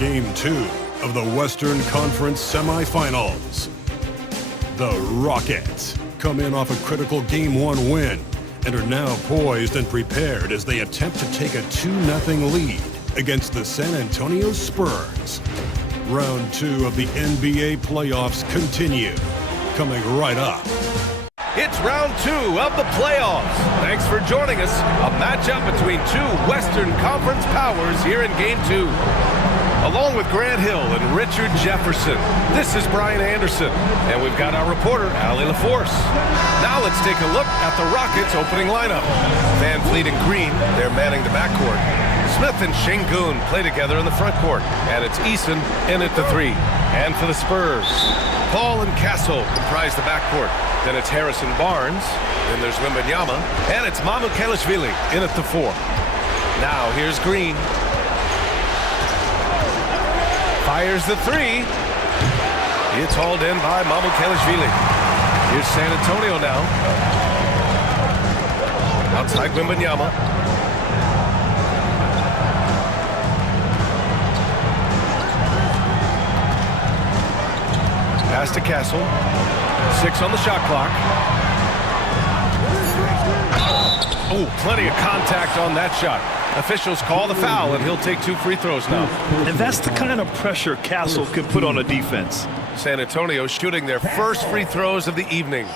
Game 2 of the Western Conference semifinals. The Rockets come in off a critical Game 1 win and are now poised and prepared as they attempt to take a 2-0 lead against the San Antonio Spurs. Round 2 of the NBA playoffs continue, coming right up. It's round 2 of the playoffs. Thanks for joining us. A matchup between two Western Conference powers here in Game 2. Along with Grant Hill and Richard Jefferson, this is Brian Anderson. And we've got our reporter, Allie LaForce. Now let's take a look at the Rockets' opening lineup. Van Vliet and Green, they're manning the backcourt. Smith and Şengün play together in the front court. And it's Eason in at the 3. And for the Spurs, Paul and Castle comprise the backcourt. Then it's Harrison Barnes. Then there's Wembanyama. And it's Mamukelashvili in at the 4. Now here's Green. Fires the 3. It's hauled in by Mamukelashvili. Here's San Antonio now. Outside Wembanyama. Pass to Castle. 6 on the shot clock. Oh, plenty of contact on that shot. Officials call the foul, and he'll take 2 free throws now. And that's the kind of pressure Castle can put on a defense. San Antonio shooting their first free throws of the evening.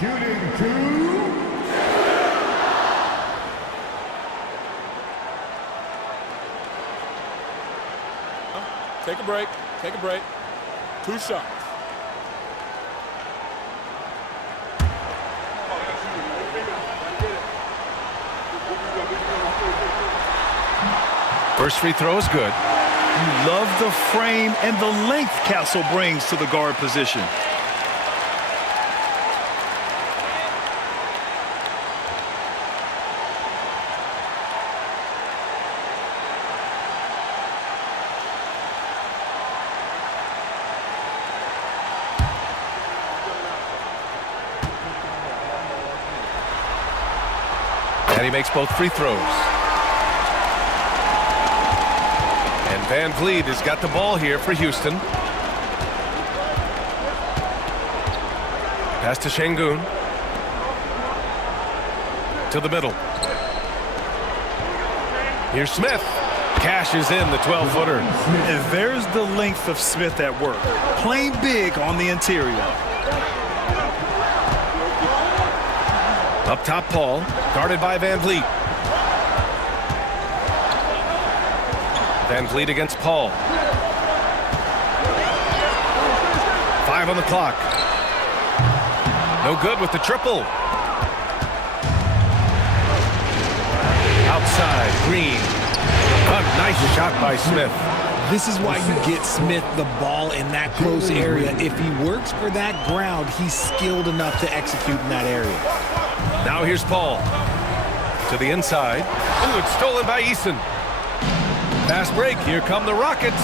Take a break. Take a break. 2 shots. First free throw is good. You love the frame and the length Castle brings to the guard position. And he makes both free throws. And Van Vliet has got the ball here for Houston. Pass to Şengün. To the middle. Here's Smith. Cashes in the 12-footer. And there's the length of Smith at work. Playing big on the interior. Up top, Paul. Guarded by Van Vliet. Van Vliet against Paul. 5 on the clock. No good with the triple. Outside, Green. A nice shot by Smith. This is why you get Smith the ball in that close area. If he works for that ground, he's skilled enough to execute in that area. Now here's Paul. To the inside. Ooh, it's stolen by Eason. Fast break. Here come the Rockets.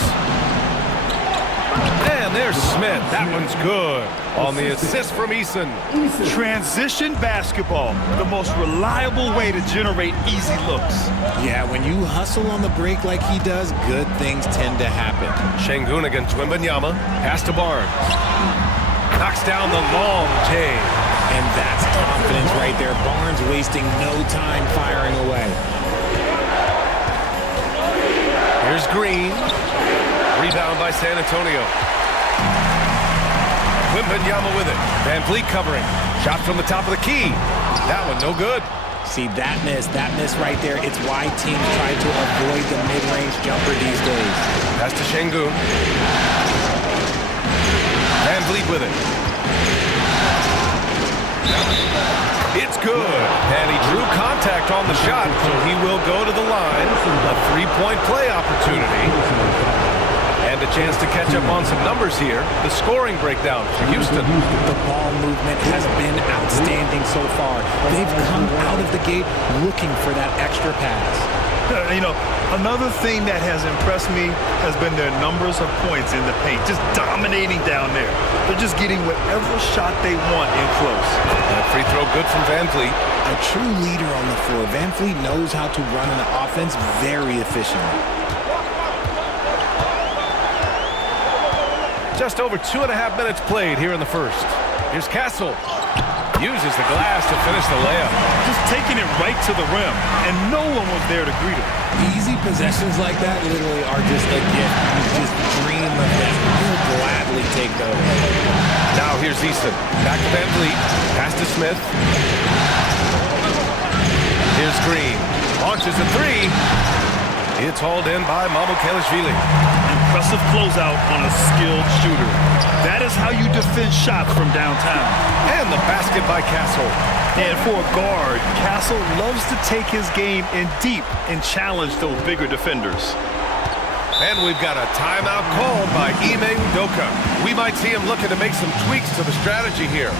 And there's Smith. That one's good. On the assist from Eason. Transition basketball. The most reliable way to generate easy looks. Yeah, when you hustle on the break like he does, good things tend to happen. Şengün against Wembanyama. Pass to Barnes. Knocks down the long take. And that's confidence right there. Barnes wasting no time firing away. Here's Green. Rebound by San Antonio. Wembanyama with it. Van Vliet covering. Shot from the top of the key. That one no good. See, that miss right there. It's why teams try to avoid the mid-range jumper these days. Pass to Şengün. Van Vliet with it. It's good. And he drew contact on the shot, so he will go to the line. A 3-point play opportunity. And a chance to catch up on some numbers here. The scoring breakdown for Houston. The ball movement has been outstanding so far. They've come out of the gate looking for that extra pass. You know, another thing that has impressed me has been their numbers of points in the paint, just dominating down there. They're just getting whatever shot they want in close. That free throw good from Van Vliet. A true leader on the floor. Van Vliet knows how to run an offense very efficiently. Just over 2.5 minutes played here in the first. Here's Castle. Uses the glass to finish the layup. Just taking it right to the rim, and no one was there to greet him. Easy possessions like that literally are just a gift. You just dream of them. You'll gladly take those. Now here's Easton. Back to Van Vliet. Pass to Smith. Here's Green. Launches a three. It's hauled in by Mamukelashvili. Impressive closeout on a skilled shooter. That is how you defend shots from downtown. And the basket by Castle. And for a guard, Castle loves to take his game in deep and challenge those bigger defenders. And we've got a timeout called by Ime Udoka. We might see him looking to make some tweaks to the strategy here.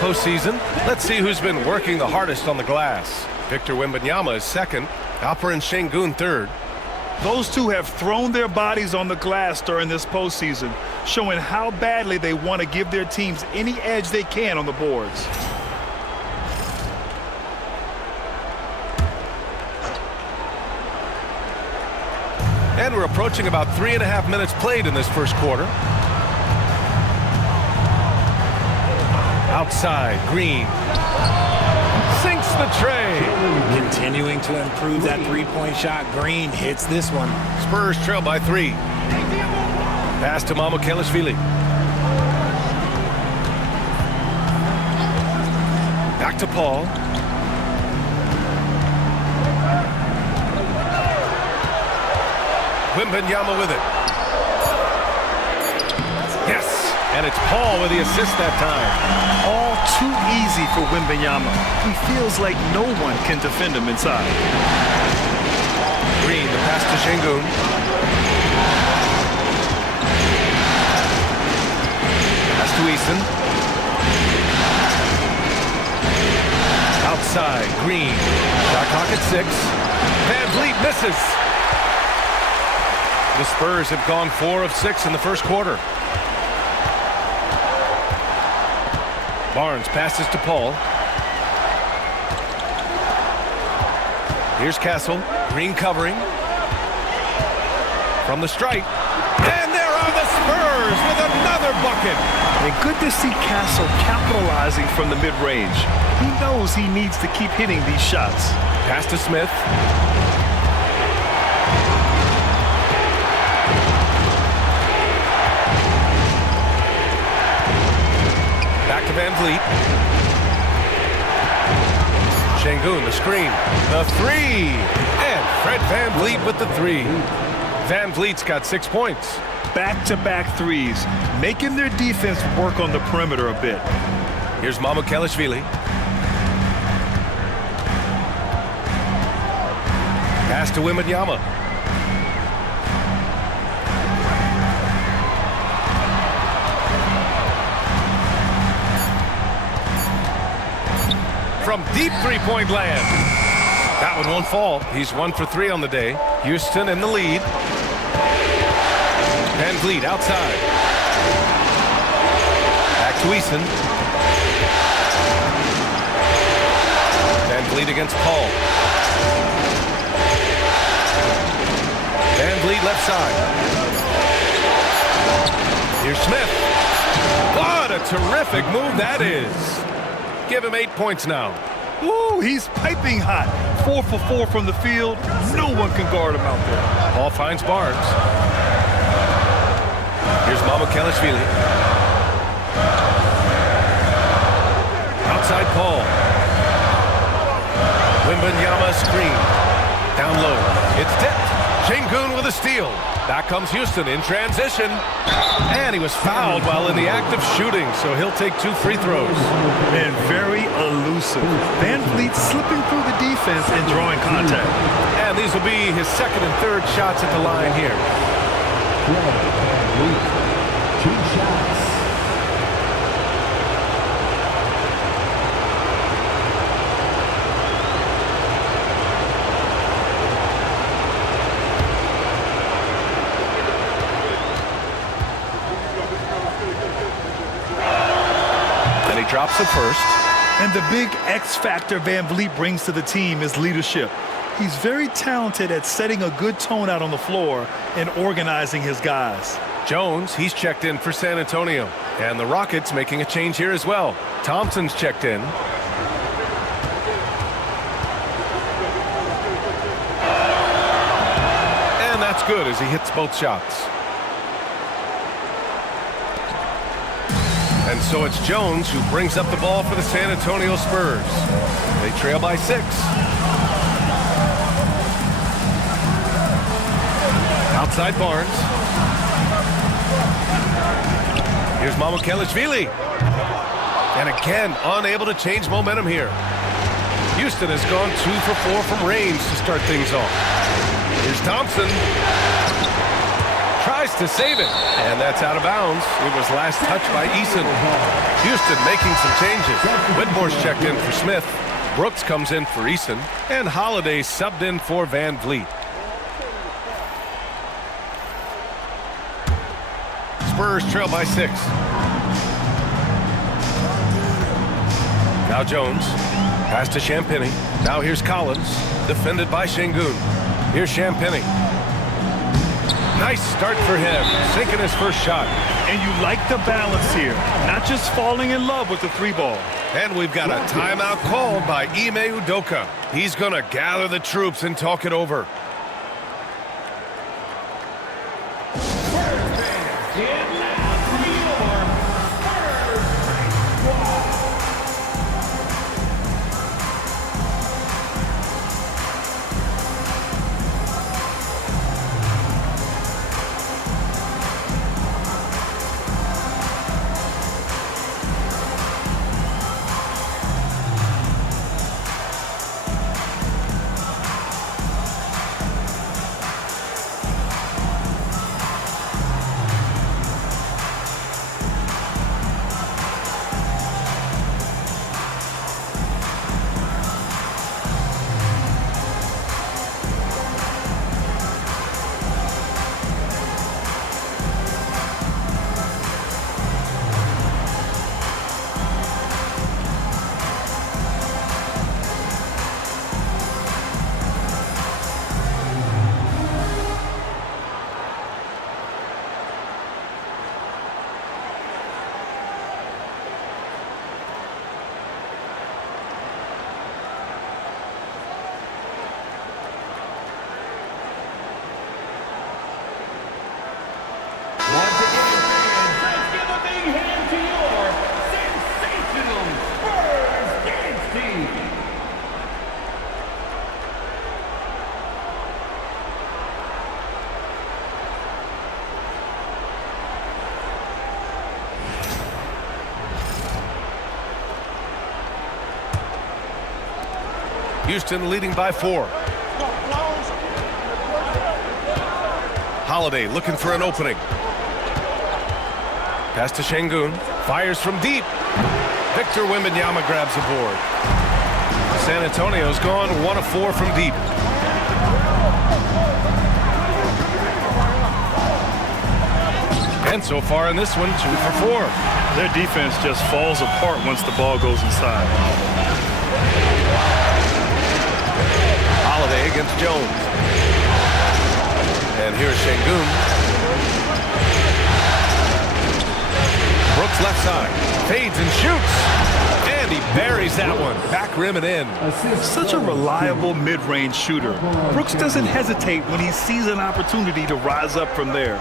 Postseason. Let's see who's been working the hardest on the glass. Victor Wembanyama is second. Alperen Sengun third. Those two have thrown their bodies on the glass during this postseason, showing how badly they want to give their teams any edge they can on the boards. And we're approaching about 3.5 minutes played in this first quarter. Outside, Green sinks the tray. Continuing to improve that three-point shot. Green hits this one. Spurs trail by 3. Pass to Mamukelashvili. Back to Paul. Wembanyama with it. Yes, and it's Paul with the assist that time. All too easy for Wembanyama. He feels like no one can defend him inside. Green, the pass to Sengun. Pass to Easton. Outside, Green. Shot clock at 6. Van Vliet misses. The Spurs have gone 4 of 6 in the first quarter. Barnes passes to Paul. Here's Castle. Green covering. From the stripe. And there are the Spurs with another bucket. And good to see Castle capitalizing from the mid-range. He knows he needs to keep hitting these shots. Pass to Smith. Back to Van Vliet. Sengun, the screen. The three. And Fred Van Vliet with the 3. Van Vliet's got 6 points. Back-to-back threes, making their defense work on the perimeter a bit. Here's Mamukelashvili. Pass to Wembanyama. From deep three-point land. That one won't fall. He's 1 for 3 on the day. Houston in the lead. Van Vliet outside. Back to Easton. Van Van Vliet against Paul. Van Vliet left side. Here's Smith. What a terrific move that is. Give him 8 points now. Ooh, he's piping hot. 4 for 4 from the field. No one can guard him out there. Paul finds Barnes. Here's Mamukelashvili. Outside Paul. Wembanyama screen. Down low. It's tipped. Şengün with a steal. Back comes Houston in transition. And he was fouled while in the act of shooting, so he'll take 2 free throws. And very elusive. Van Vliet slipping through the defense and drawing contact. And these will be his second and third shots at the line here. 2 shots. Drops it first. And the big X factor Van Vliet brings to the team is leadership. He's very talented at setting a good tone out on the floor and organizing his guys. Jones, he's checked in for San Antonio. And the Rockets making a change here as well. Thompson's checked in. And that's good as he hits both shots. And so it's Jones who brings up the ball for the San Antonio Spurs. They trail by 6. Outside Barnes. Here's Mamukelashvili. And again, unable to change momentum here. Houston has gone 2 for 4 from range to start things off. Here's Thompson. Tries to save it, and that's out of bounds. It was last touched by Eason. Houston making some changes. Whitmore's checked in for Smith. Brooks comes in for Eason, and Holiday subbed in for Van Vliet. Spurs trail by 6. Now Jones. Pass to Champagnie. Now here's Collins. Defended by Şengün. Here's Champagnie. Nice start for him, sinking his first shot. And you like the balance here, not just falling in love with the 3 ball. And we've got a timeout called by Ime Udoka. He's going to gather the troops and talk it over. Houston leading by 4. Holiday looking for an opening. Pass to Şengün. Fires from deep. Victor Wembanyama grabs the board. San Antonio's gone 1 of 4 from deep. And so far in this one, 2 for 4. Their defense just falls apart once the ball goes inside. Holiday against Jones. And here's Şengün. Brooks left side. Fades and shoots. And he buries that one. Back rim and in. Such a reliable mid-range shooter. Brooks doesn't hesitate when he sees an opportunity to rise up from there.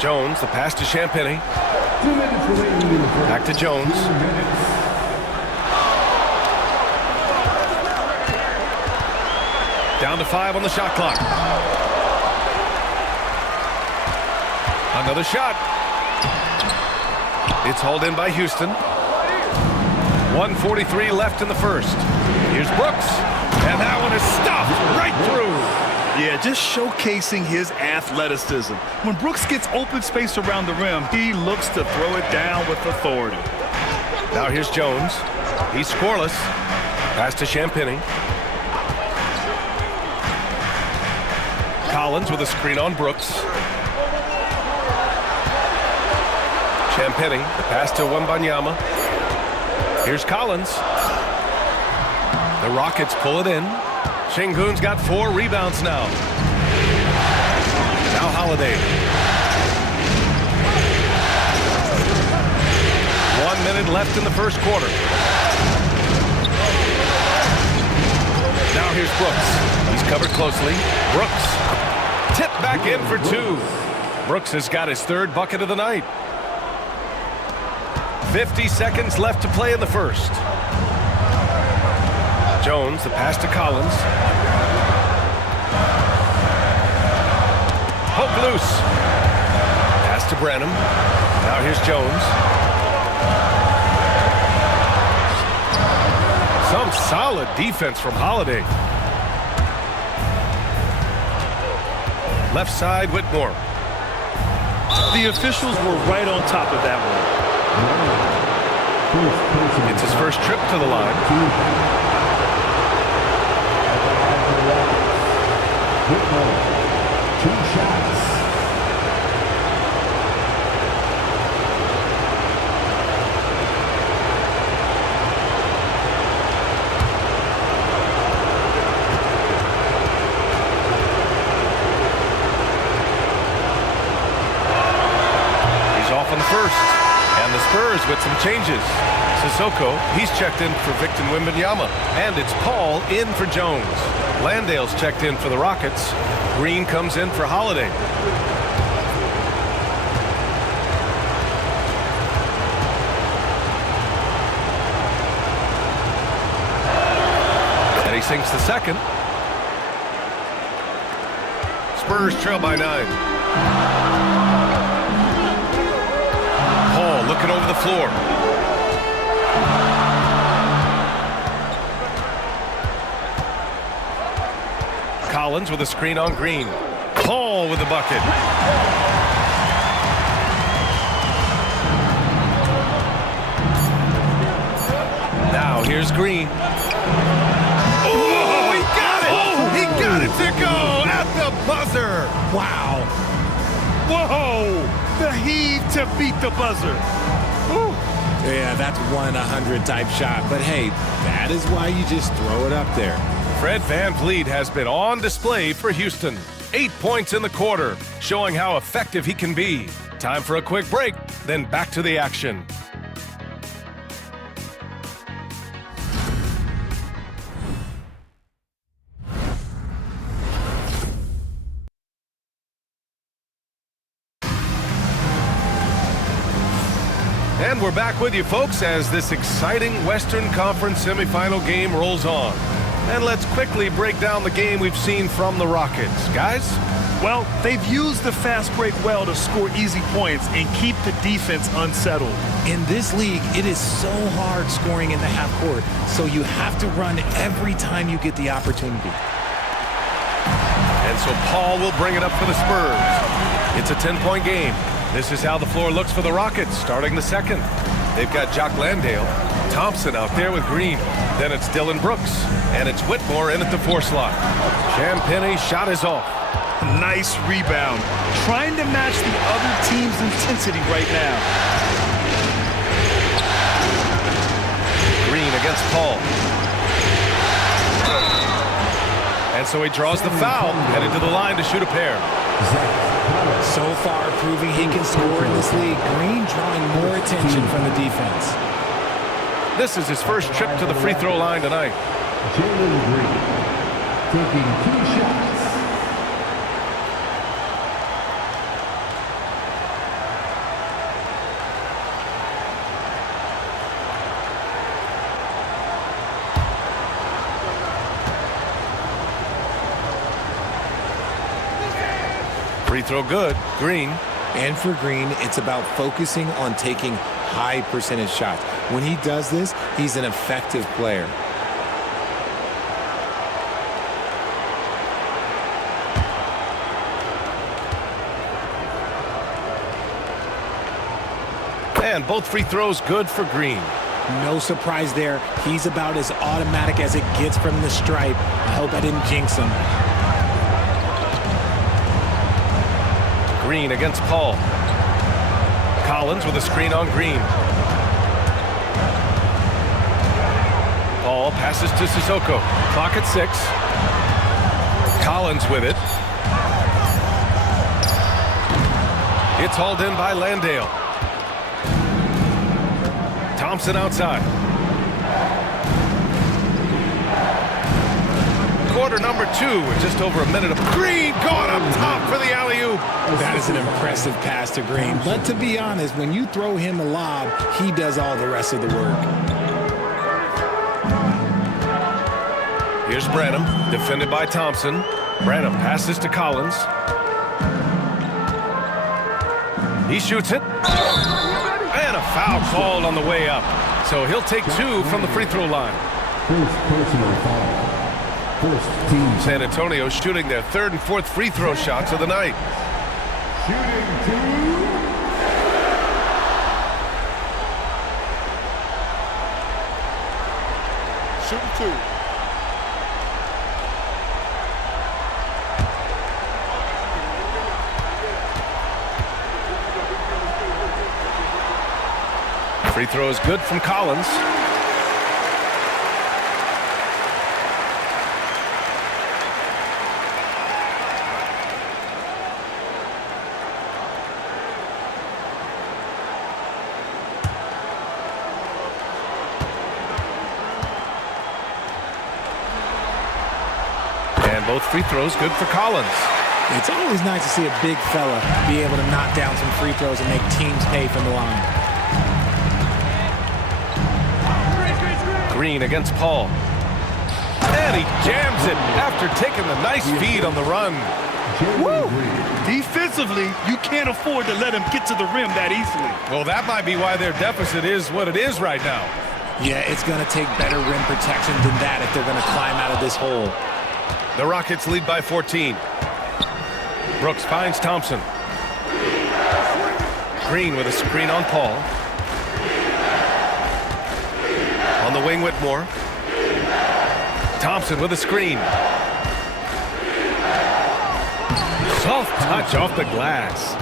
Jones, the pass to Champagnie. Back to Jones. Down to 5 on the shot clock. Another shot. It's hauled in by Houston. 1:43 left in the first. Here's Brooks. And that one is stuffed right through. Yeah, just showcasing his athleticism. When Brooks gets open space around the rim, he looks to throw it down with authority. Now here's Jones. He's scoreless. Pass to Champagnie. Collins with a screen on Brooks. Champagnie, the pass to Wembanyama. Here's Collins. The Rockets pull it in. Şengün's got 4 rebounds now. Now Holiday. 1 minute left in the first quarter. Now here's Brooks. He's covered closely. Brooks. Tipped back in for 2. Brooks has got his 3rd bucket of the night. 50 seconds left to play in the first. Jones, the pass to Collins. Poke loose. Pass to Branham. Now here's Jones. Some solid defense from Holiday. Left side, Whitmore. The officials were right on top of that one. It's his first trip to the line. Whitmore, 2 shots. He's off on the first. And the Spurs with some changes. Sissoko, he's checked in for Victor Wembanyama. And it's Paul in for Jones. Landale's checked in for the Rockets. Green comes in for Holiday. And he sinks the second. Spurs trail by 9. Paul looking over the floor. Collins with a screen on Green. Paul with the bucket. Now here's Green. Oh, he got it! Oh, he got it to go at the buzzer. Wow. Whoa! The heave to beat the buzzer. Ooh. Yeah, that's 1-100 type shot. But hey, that is why you just throw it up there. Fred VanVleet has been on display for Houston. 8 points in the quarter, showing how effective he can be. Time for a quick break, then back to the action. And we're back with you, folks, as this exciting Western Conference semifinal game rolls on. And let's quickly break down the game we've seen from the Rockets. Guys? Well, they've used the fast break well to score easy points and keep the defense unsettled. In this league, it is so hard scoring in the half court, so you have to run every time you get the opportunity. And so Paul will bring it up for the Spurs. It's a 10-point game. This is how the floor looks for the Rockets starting the second. They've got Jock Landale, Thompson out there with Green. Then it's Dylan Brooks, and it's Whitmore in at the 4 slot. Champagnie shot is off. Nice rebound. Trying to match the other team's intensity right now. Green against Paul. And so he draws the foul, headed to the line to shoot a pair. So far, proving he can score in this league. Green drawing more attention from the defense. This is his first trip to the free throw line tonight. Jalen Green taking 2 shots. Free throw good. Green. And for Green, it's about focusing on taking high percentage shots. When he does this, he's an effective player. And both free throws good for Green. No surprise there. He's about as automatic as it gets from the stripe. I hope I didn't jinx him. Green against Paul. Collins with a screen on Green. Paul passes to Sissoko. Clock at 6. Collins with it. It's hauled in by Landale. Thompson outside. Quarter number 2 with just over a minute of Green going up top for the alley-oop. That is an impressive pass to Green. But to be honest, when you throw him a lob, he does all the rest of the work. Here's Branham, defended by Thompson. Branham passes to Collins. He shoots it. And a foul called on the way up. So he'll take 2 from the free throw line. First personal foul. First team. San Antonio shooting their 3rd and 4th free throw shots of the night. Shooting 2. Shooting 2. Free throw is good from Collins. And both free throws good for Collins. It's always nice to see a big fella be able to knock down some free throws and make teams pay from the line. Green against Paul. And he jams it after taking the nice feed on the run. Woo! Defensively, you can't afford to let him get to the rim that easily. Well, that might be why their deficit is what it is right now. Yeah, it's going to take better rim protection than that if they're going to climb out of this hole. The Rockets lead by 14. Brooks finds Thompson. Green with a screen on Paul. On the wing, Whitmore. Thompson with a screen. Soft touch off the glass.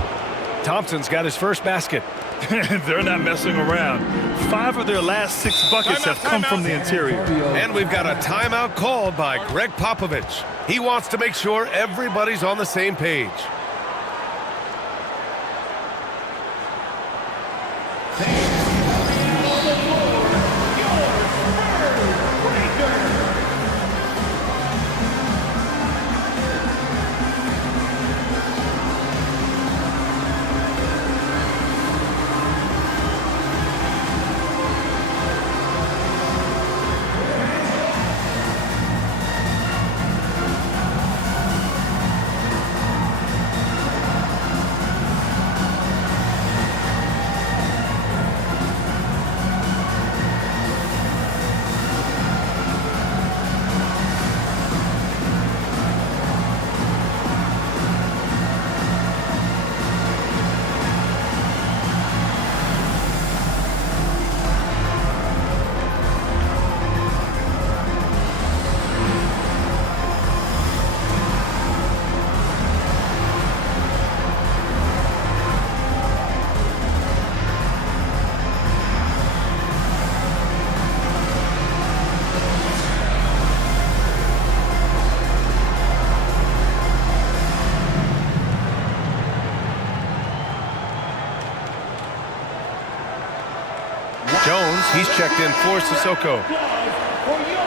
Thompson's got his first basket. They're not messing around. 5 of their last 6 buckets have come from the interior. And we've got a timeout called by Greg Popovich. He wants to make sure everybody's on the same page. He's checked in for Sissoko.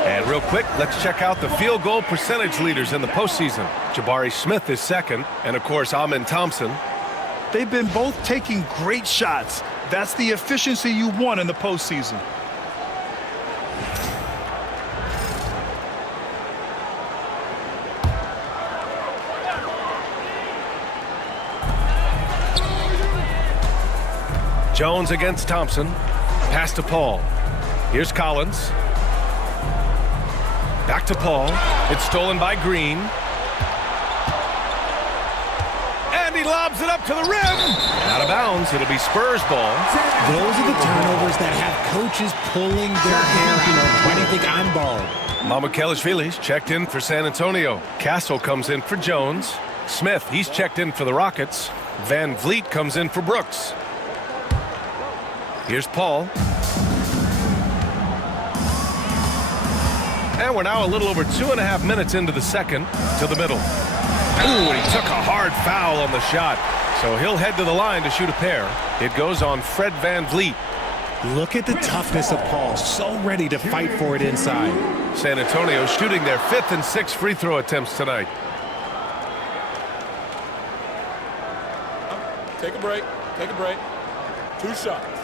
And real quick, let's check out the field goal percentage leaders in the postseason. Jabari Smith is second, and of course, Amin Thompson. They've been both taking great shots. That's the efficiency you want in the postseason. Jones against Thompson. Pass to Paul. Here's Collins. Back to Paul. It's stolen by Green. And he lobs it up to the rim. Out of bounds. It'll be Spurs ball. Those are the turnovers that have coaches pulling their hair out. Why do you think I'm bald? Mamukelashvili's checked in for San Antonio. Castle comes in for Jones. Smith, he's checked in for the Rockets. Van Vliet comes in for Brooks. Here's Paul. And we're now a little over 2.5 minutes into the second. To the middle. Ooh, and he took a hard foul on the shot. So he'll head to the line to shoot a pair. It goes on Fred Van Vliet. Look at the toughness of Paul. So ready to fight for it inside. San Antonio shooting their 5th and 6th free throw attempts tonight. Take a break. Take a break. 2 shots.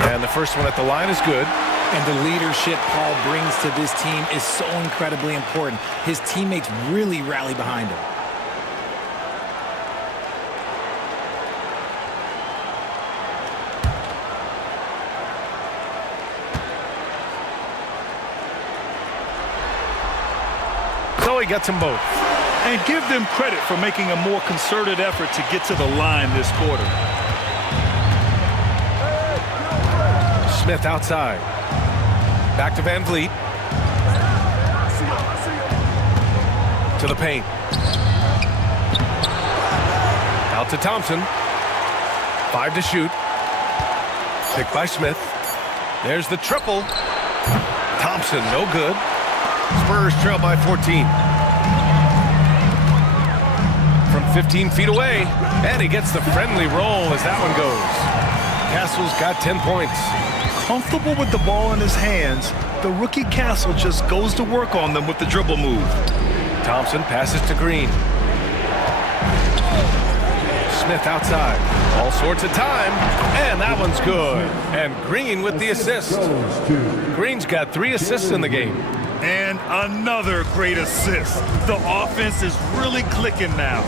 And the first one at the line is good. And the leadership Paul brings to this team is so incredibly important. His teammates really rally behind him. So he gets them both. And give them credit for making a more concerted effort to get to the line this quarter. Smith outside. Back to Van Vliet. To the paint. Out to Thompson. 5 to shoot. Picked by Smith. There's the triple. Thompson, no good. Spurs trail by 14. From 15 feet away. And he gets the friendly roll as that one goes. Castle's got 10 points. Comfortable with the ball in his hands, the rookie Castle just goes to work on them with the dribble move. Thompson passes to Green. Smith outside. All sorts of time. And that one's good. And Green with the assist. Green's got 3 assists in the game. And another great assist. The offense is really clicking now.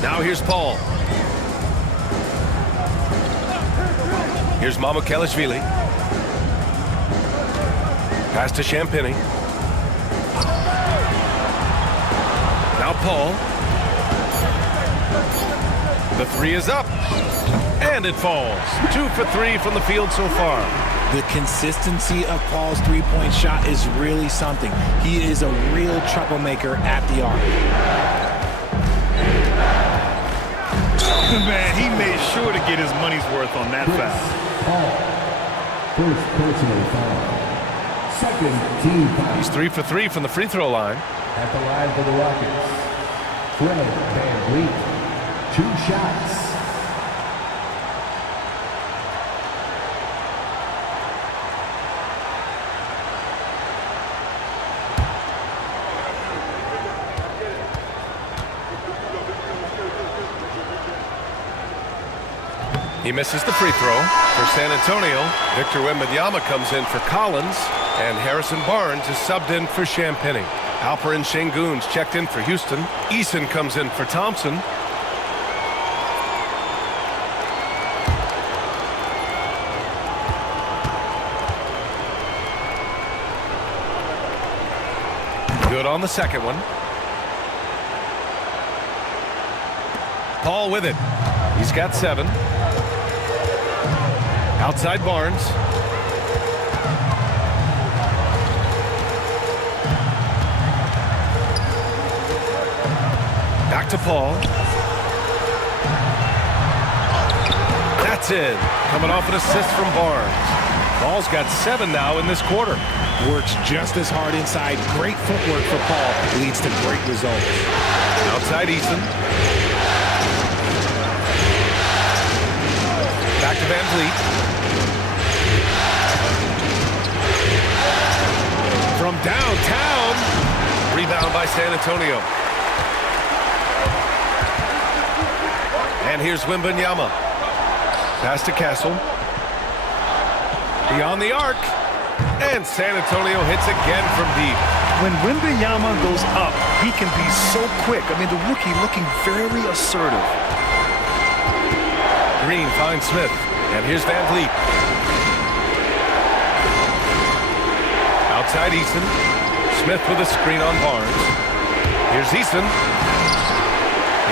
Now here's Paul. Here's Mamukelashvili. Pass to Champagny. Now Paul. The 3 is up. And it falls. 2 for 3 from the field so far. The consistency of Paul's three-point shot is really something. He is a real troublemaker at the arc. Man, he made sure to get his money's worth on that foul. First personal foul. Second team foul. He's 3 for 3 from the free throw line. At the line for the Rockets, Fred Van Vliet. 2 shots. He misses the free throw. For San Antonio, Victor Wembanyama comes in for Collins, and Harrison Barnes is subbed in for Champagny. Alperen Sengun's checked in for Houston. Eason comes in for Thompson. Good on the second one. Paul with it. He's got 7. Outside Barnes. Back to Paul. That's it. Coming off an assist from Barnes. Paul's got 7 now in this quarter. Works just as hard inside. Great footwork for Paul. Leads to great results. Outside Eason. Back to Van Vliet. From downtown. Rebound by San Antonio. And here's Wembanyama. Pass to Castle. Beyond the arc. And San Antonio hits again from deep. When Wembanyama goes up, he can be so quick. I mean, the rookie looking very assertive. Green finds Smith. And here's Van Vliet. Outside Eason. Smith with a screen on Barnes. Here's Eason.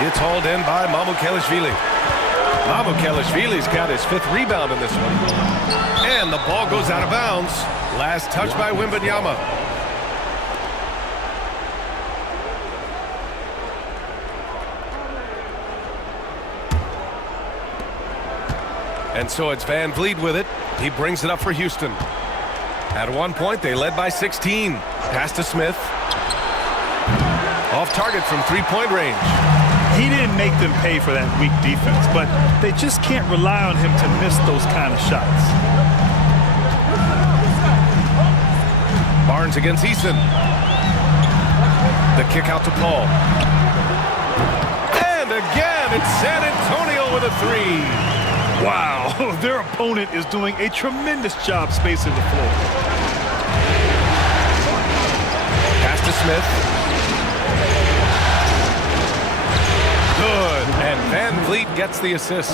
It's hauled in by Mamukelashvili. Mamukelashvili's got his 5th rebound in this one. And the ball goes out of bounds. Last touch by Wembanyama. And so it's Van Vliet with it. He brings it up for Houston. At one point, they led by 16. Pass to Smith. Off target from 3-point range. He didn't make them pay for that weak defense, but they just can't rely on him to miss those kind of shots. Barnes against Eason. The kick out to Paul. And again, it's San Antonio with a 3. Wow, their opponent is doing a tremendous job spacing the floor. Pass to Smith. Good, and Van Vliet gets the assist.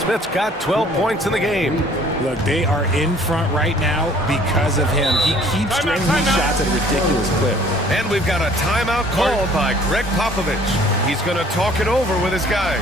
Smith's got 12 points in the game. Look, they are in front right now because of him. He keeps draining these shots at a ridiculous clip. And we've got a timeout called by Greg Popovich. He's going to talk it over with his guys.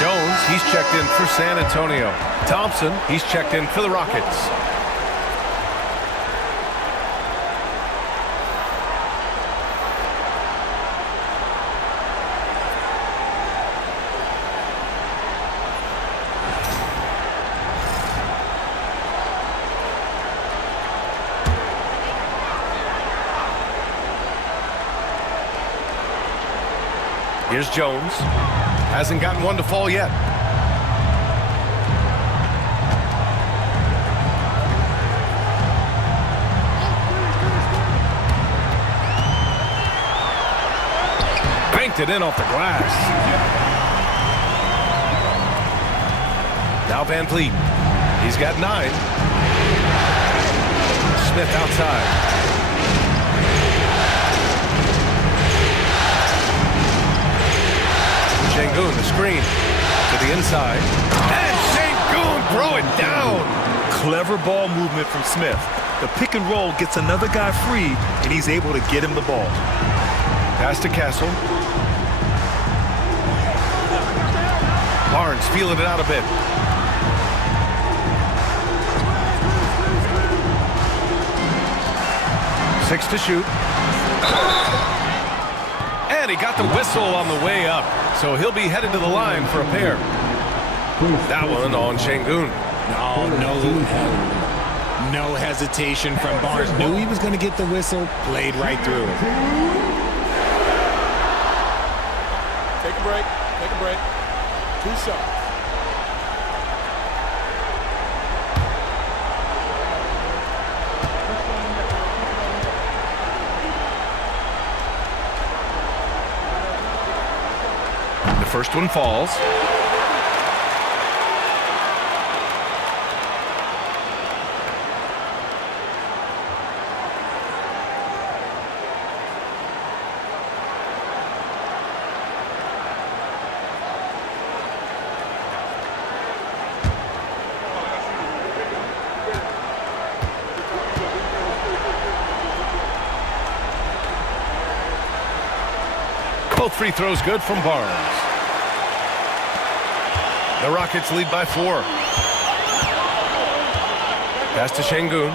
Jones, he's checked in for San Antonio. Thompson, he's checked in for the Rockets. Here's Jones. Hasn't gotten one to fall yet. Banked it in off the glass. Now Van Vliet. He's got 9. Smith outside. Şengün, the screen to the inside. And Şengün throw it down. Clever ball movement from Smith. The pick and roll gets another guy free, and he's able to get him the ball. Pass to Castle. Barnes feeling it out a bit. 6 to shoot. And he got the whistle on the way up, so he'll be headed to the line for a pair. That one on Şengün. No hesitation from Barnes. Knew he was going to get the whistle, played right through it. Take a break. Take a break. 2 shots. The first one falls. Both free throws good from Barnes. The Rockets lead by 4. Pass to Şengün.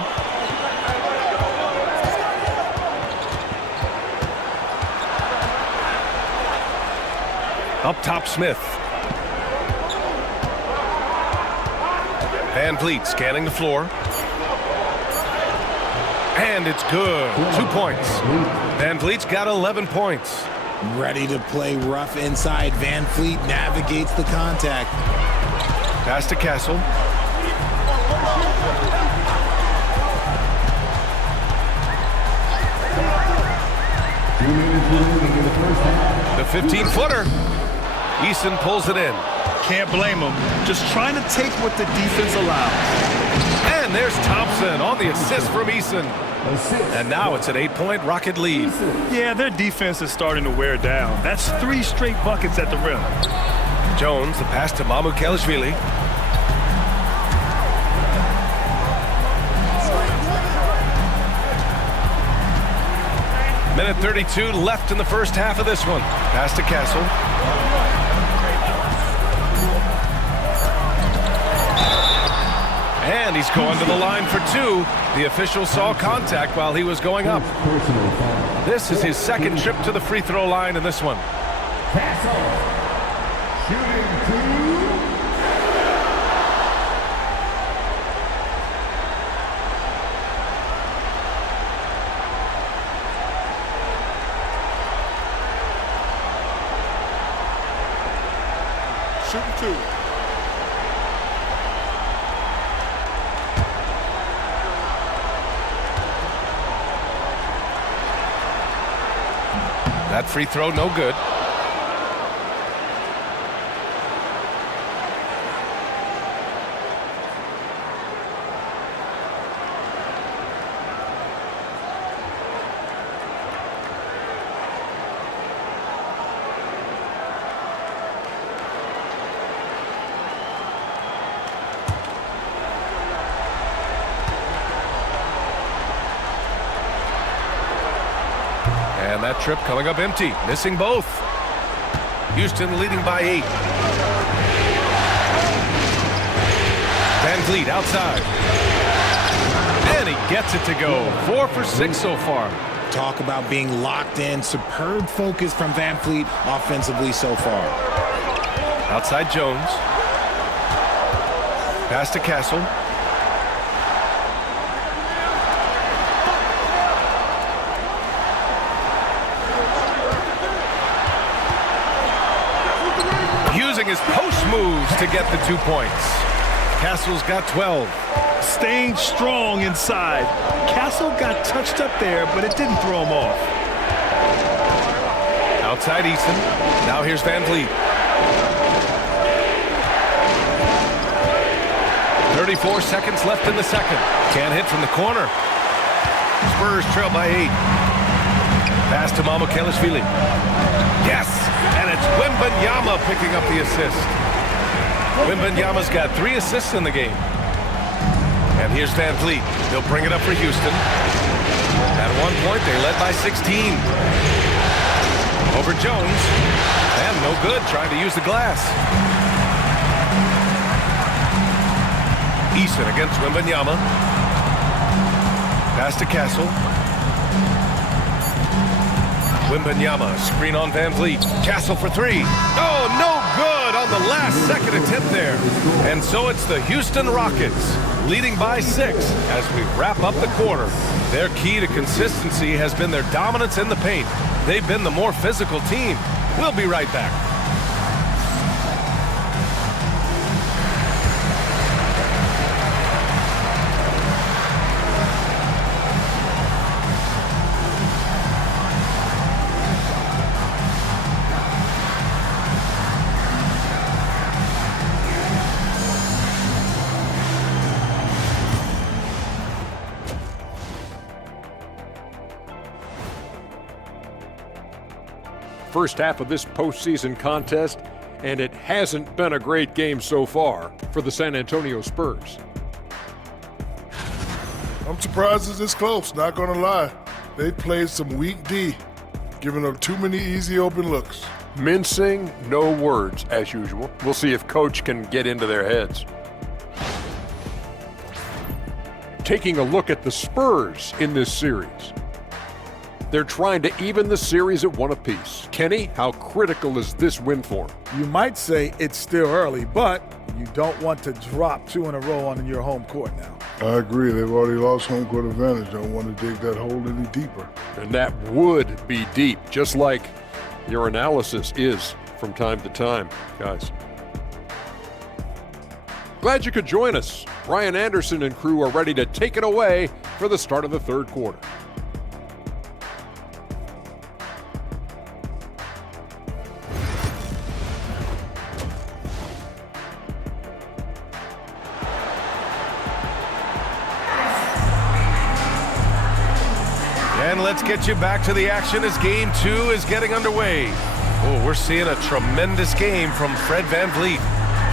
Up top, Smith. Van Vliet scanning the floor. And it's good. 2 points. Van Vliet's got 11 points. Ready to play rough inside. Van Vliet navigates the contact. Pass to Castle. The 15-footer. Eason pulls it in. Can't blame him. Just trying to take what the defense allows. And there's Thompson on the assist from Eason. And now it's an 8-point Rocket lead. Yeah, their defense is starting to wear down. That's 3 straight buckets at the rim. Jones, the pass to Mamukelashvili. Minute 32 left in the first half of this one. Pass to Castle. And he's going to the line for 2. The official saw contact while he was going up. This is his second trip to the free throw line in this one. Shooting 2. That free throw, no good. And that trip coming up empty, missing both. Houston leading by 8. Van Vliet outside. And he gets it to go. 4 for 6 so far. Talk about being locked in. Superb focus from Van Vliet offensively so far. Outside Jones. Pass to Castle. Using his post moves to get the 2 points. Castle's got 12. Staying strong inside. Castle got touched up there, but it didn't throw him off. Outside Eason. Now here's Van Vliet. 34 seconds left in the second. Can't hit from the corner. Spurs trail by 8. Pass to Mamukelashvili. Yes! And it's Wembanyama picking up the assist. Wembanyama's got 3 assists in the game. And here's Van Vliet. They'll bring it up for Houston. At one point, they led by 16. Over Jones. And no good, trying to use the glass. Eason against Wembanyama. Pass to Castle. Wembanyama, screen on Van Vliet. Castle for three. Oh, no good on the last second attempt there. And so it's the Houston Rockets leading by 6 as we wrap up the quarter. Their key to consistency has been their dominance in the paint. They've been the more physical team. We'll be right back. First half of this postseason contest, and it hasn't been a great game so far for the San Antonio Spurs. I'm surprised it's this close, not gonna lie. They played some weak D, giving up too many easy open looks. Mincing, no words, as usual. We'll see if Coach can get into their heads. Taking a look at the Spurs in this series. They're trying to even the series at 1 apiece. Kenny, how critical is this win for them? You might say it's still early, but you don't want to drop 2 in a row on your home court now. I agree. They've already lost home court advantage. Don't want to dig that hole any deeper. And that would be deep, just like your analysis is from time to time, guys. Glad you could join us. Brian Anderson and crew are ready to take it away for the start of the third quarter. And let's get you back to the action as game 2 is getting underway. Oh, we're seeing a tremendous game from Fred Van Vliet.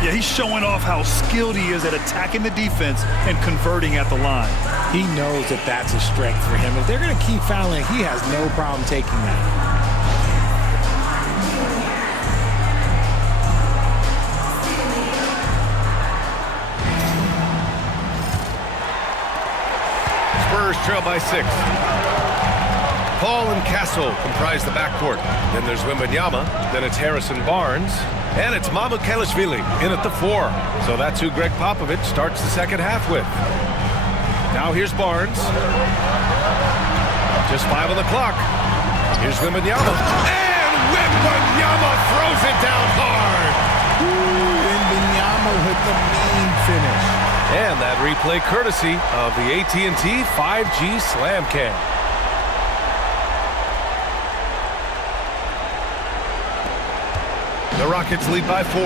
Yeah, he's showing off how skilled he is at attacking the defense and converting at the line. He knows that that's a strength for him. If they're going to keep fouling, he has no problem taking that. Spurs trail by 6. Paul and Castle comprise the backcourt. Then there's Wembanyama. Then it's Harrison Barnes. And it's Mamukelashvili in at the 4. So that's who Greg Popovich starts the second half with. Now here's Barnes. Just 5 on the clock. Here's Wembanyama. And Wembanyama throws it down hard. Wembanyama with the mean finish. And that replay courtesy of the AT&T 5G Slam Cam. The Rockets lead by 4.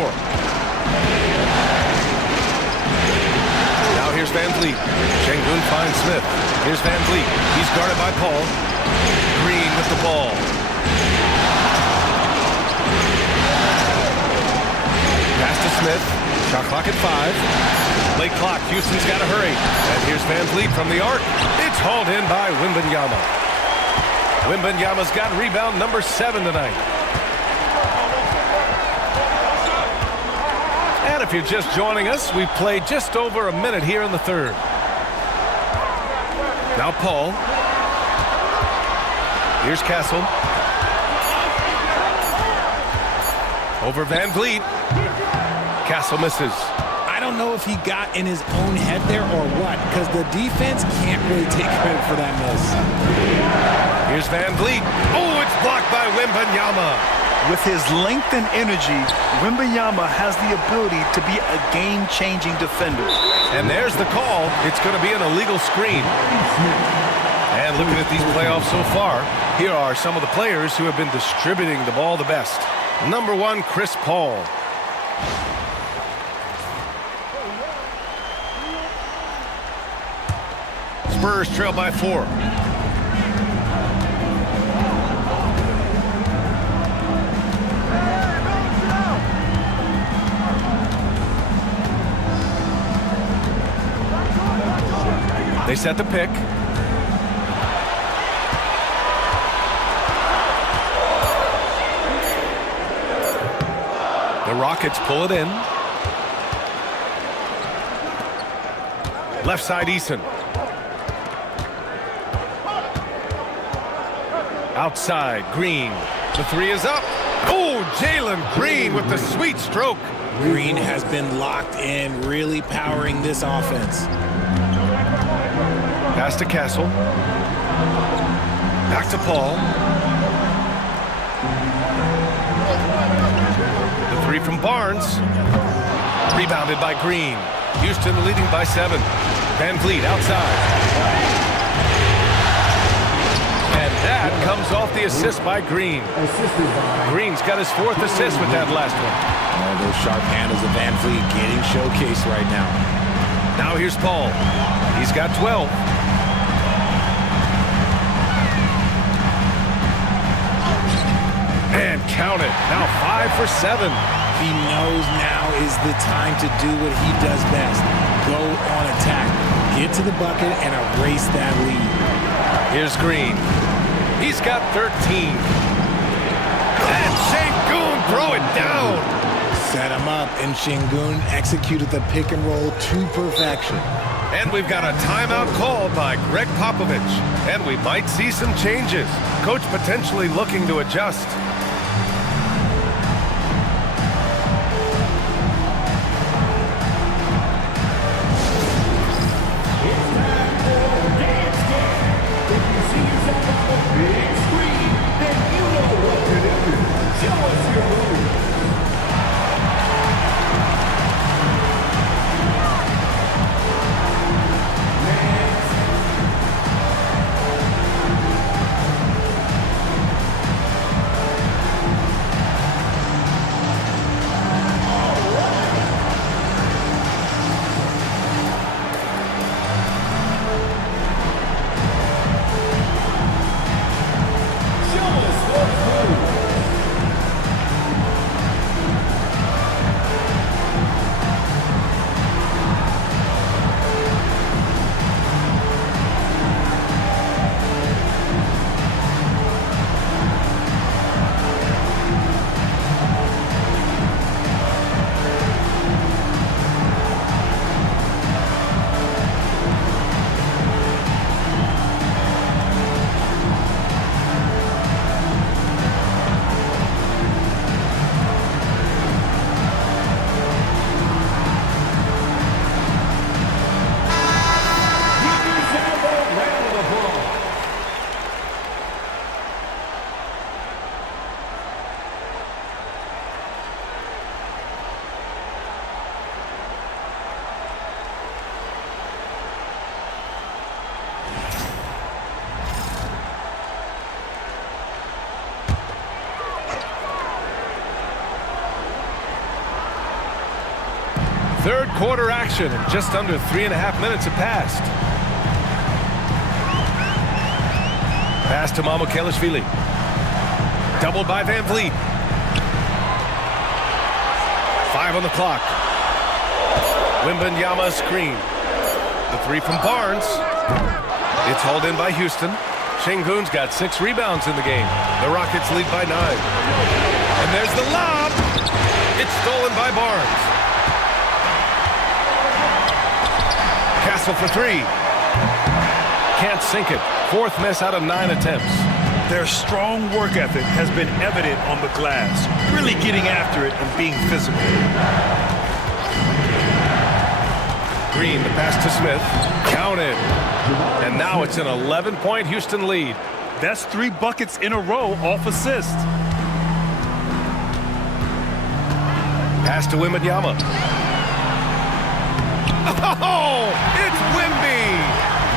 Now here's Van Vliet. Şengün finds Smith. Here's Van Vliet. He's guarded by Paul. Green with the ball. Pass to Smith. Shot clock at 5. Late clock. Houston's got to hurry. And here's Van Vliet from the arc. It's hauled in by Wembanyama. Wembanyama's got rebound number 7 tonight. And if you're just joining us, we've played just over a minute here in the third. Now Paul. Here's Castle. Over Van Vliet. Castle misses. I don't know if he got in his own head there or what, because the defense can't really take credit for that miss. Here's Van Vliet. Oh, it's blocked by Wembanyama. With his length and energy, Wembanyama has the ability to be a game-changing defender. And there's the call. It's going to be an illegal screen. And looking at these playoffs so far, here are some of the players who have been distributing the ball the best. Number 1, Chris Paul. Spurs trail by 4. They set the pick. The Rockets pull it in. Left side, Eason. Outside, Green. The three is up. Oh, Jalen Green with the sweet stroke. Green has been locked in, really powering this offense. Pass to Castle. Back to Paul. The three from Barnes. Rebounded by Green. Houston leading by 7. Van Vliet outside. And that comes off the assist by Green. Green's got his 4th assist with that last one. Oh, those sharp handles of Van Vliet getting showcased right now. Now here's Paul. He's got 12. And count it. Now 5 for 7. He knows now is the time to do what he does best. Go on attack. Get to the bucket and erase that lead. Here's Green. He's got 13. And Şengün throw it down. Set him up, and Şengün executed the pick and roll to perfection. And we've got a timeout called by Greg Popovich. And we might see some changes. Coach potentially looking to adjust. Third quarter action, and just under 3.5 minutes have passed. Pass to Mamukelashvili. Doubled by Van Vliet. 5 on the clock. Wembanyama screen. The three from Barnes. It's hauled in by Houston. Şengün's got 6 rebounds in the game. The Rockets lead by 9. And there's the lob. It's stolen by Barnes. Castle for 3. Can't sink it. 4th miss out of 9 attempts. Their strong work ethic has been evident on the glass, really getting after it and being physical. Green, the pass to Smith. Counted. And now it's an 11-point Houston lead. That's 3 buckets in a row off assist. Pass to Wembanyama. Oh, it's Wemby.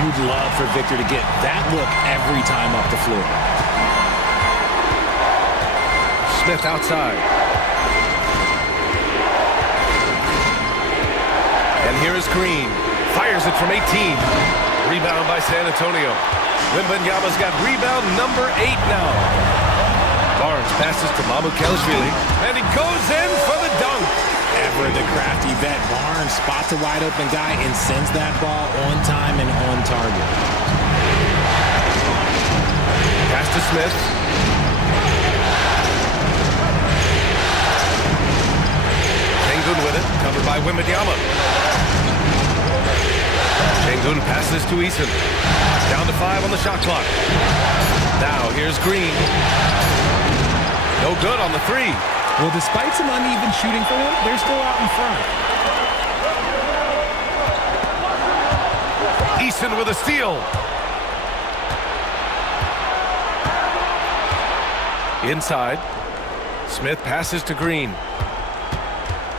You'd love for Victor to get that look every time up the floor. Smith outside. And here is Green. Fires it from 18. Rebound by San Antonio. Wembanyama's got rebound number 8 now. Barnes passes to Mamukelashvili. And he goes in for the dunk. Ever the crafty vet, Barnes spots a wide open guy and sends that ball on time and on target. Pass to Smith. Şengün with it, covered by Wembanyama. Şengün passes to Eason. Down to 5 on the shot clock. Now here's Green. No good on the three. Well, despite some uneven shooting for them, they're still out in front. Eason with a steal. Inside. Smith passes to Green.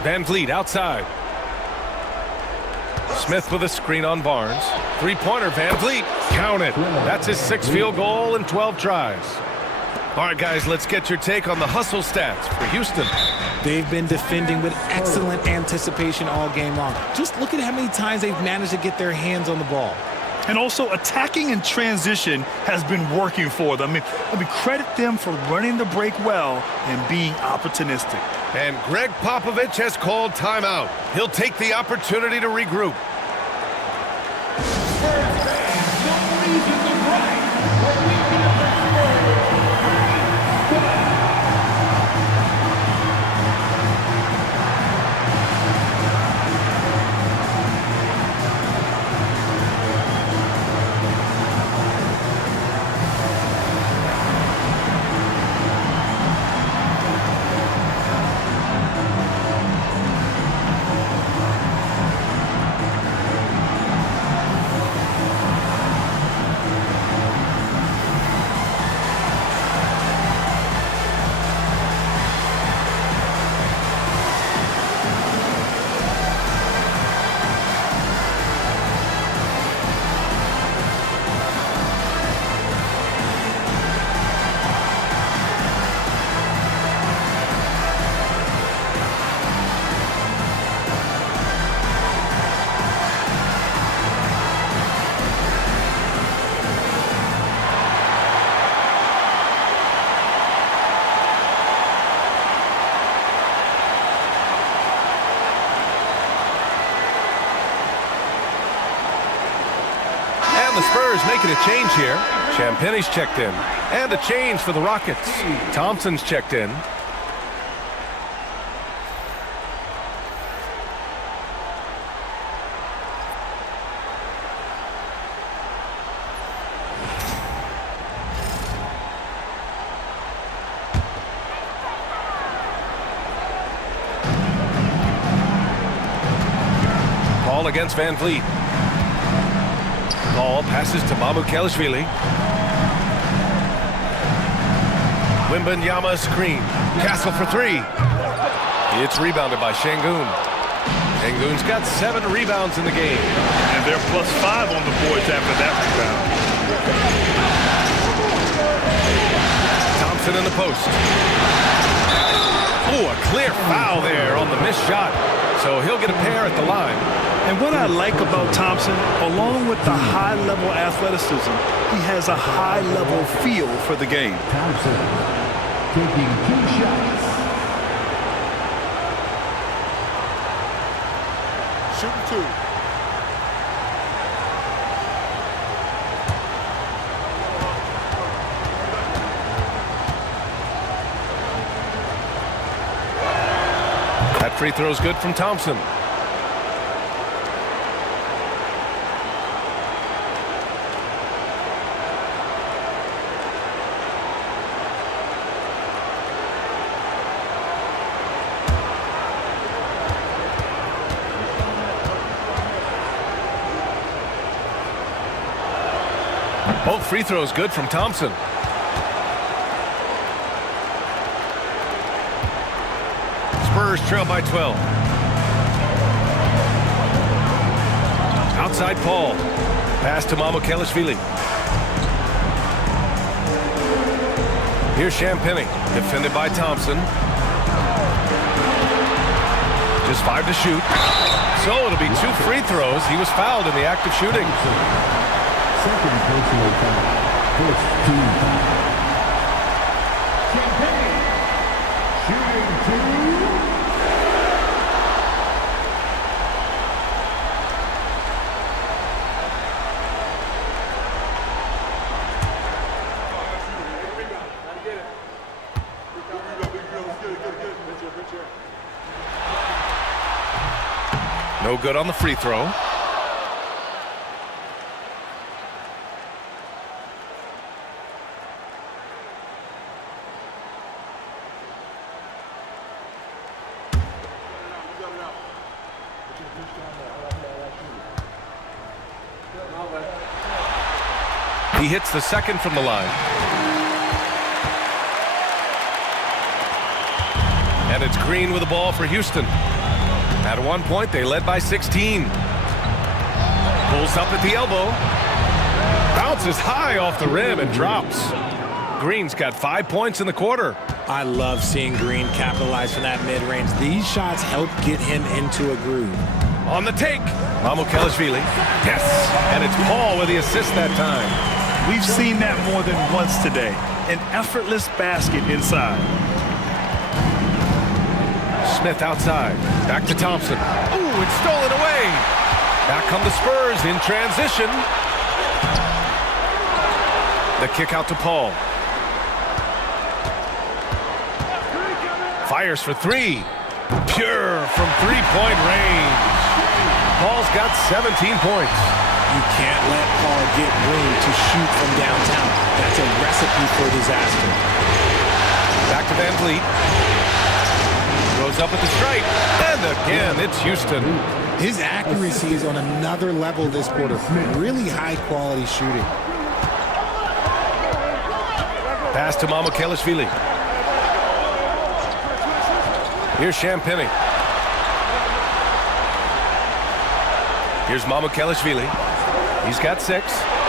Van Vliet outside. Smith with a screen on Barnes. Three-pointer, Van Vliet. Count it. That's his 6th field goal in 12 tries. All right, guys, let's get your take on the hustle stats for Houston. They've been defending with excellent anticipation all game long. Just look at how many times they've managed to get their hands on the ball. And also, attacking in transition has been working for them. I mean, credit them for running the break well and being opportunistic. And Greg Popovich has called timeout. He'll take the opportunity to regroup. The Spurs making a change here. Champagne's checked in. And a change for the Rockets. Thompson's checked in. Ball against Van Vliet. Ball passes to Mamukelashvili. Wembanyama screen. Castle for three. It's rebounded by Şengün. Şengün's got 7 rebounds in the game. And they're +5 on the boards after that rebound. Thompson in the post. Oh, a clear foul there on the missed shot. So he'll get a pair at the line. And what I like about Thompson, along with the high-level athleticism, he has a high-level feel for the game. Thompson taking 2 shots. Shooting 2. That free throw's good from Thompson. Both free throws good from Thompson. Spurs trail by 12. Outside Paul. Pass to Mamukelashvili. Here's Champagnie. Defended by Thompson. Just 5 to shoot. So it'll be 2 free throws. He was fouled in the act of shooting. Second personal foul. First team foul. Champagnie shooting 2. No good on the free throw. He hits the second from the line. And it's Green with the ball for Houston. At one point, they led by 16. Pulls up at the elbow. Bounces high off the rim and drops. Green's got 5 points in the quarter. I love seeing Green capitalize from that mid-range. These shots help get him into a groove. On the take, Mamukelashvili. Yes, and it's Paul with the assist that time. We've seen that more than once today. An effortless basket inside. Smith outside. Back to Thompson. Oh, it's stolen away. Back come the Spurs in transition. The kick out to Paul. Fires for three. Pure from three-point range. Paul's got 17 points. You can't let Paul get room to shoot from downtown. That's a recipe for disaster. Back to Van Vliet. Goes up at the stripe. And again, it's Houston. His accuracy is on another level this quarter. Really high-quality shooting. Pass to Mamukelashvili. Here's Champagnie. Here's Mamukelashvili. He's got 6.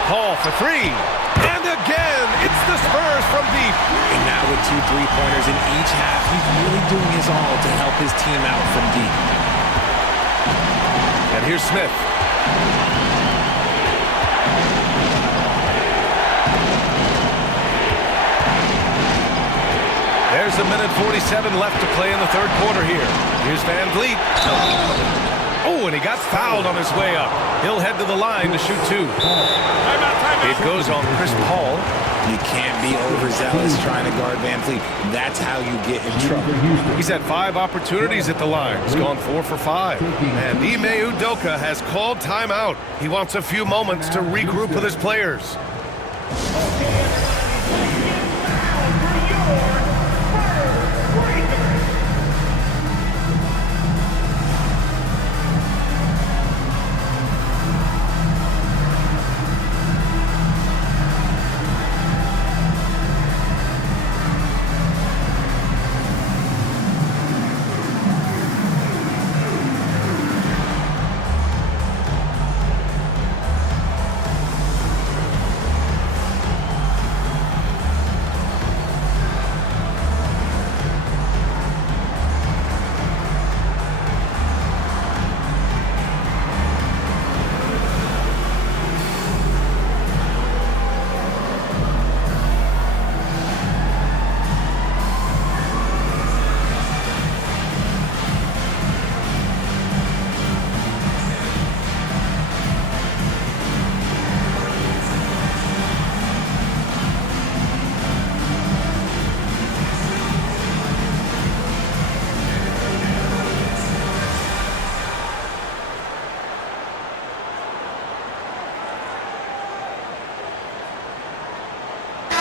Paul for 3. And again, it's the Spurs from deep. And now with 2 3-pointers in each half, he's really doing his all to help his team out from deep. And here's Smith. There's a minute 47 left to play in the third quarter here. Here's Van Vliet. Oh, and he got fouled on his way up. He'll head to the line to shoot 2. It goes on Chris Paul. You can't be overzealous trying to guard Van Vliet. That's how you get in trouble. He's had 5 opportunities at the line. He's gone 4 for 5. And Ime Udoka has called timeout. He wants a few moments to regroup with his players.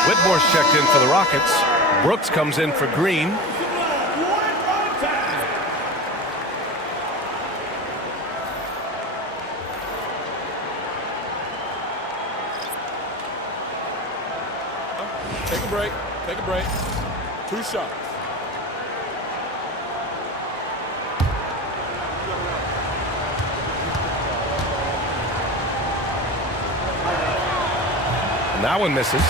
Whitmore's checked in for the Rockets. Brooks comes in for Green. Take a break. Take a break. 2 shots. And that one misses.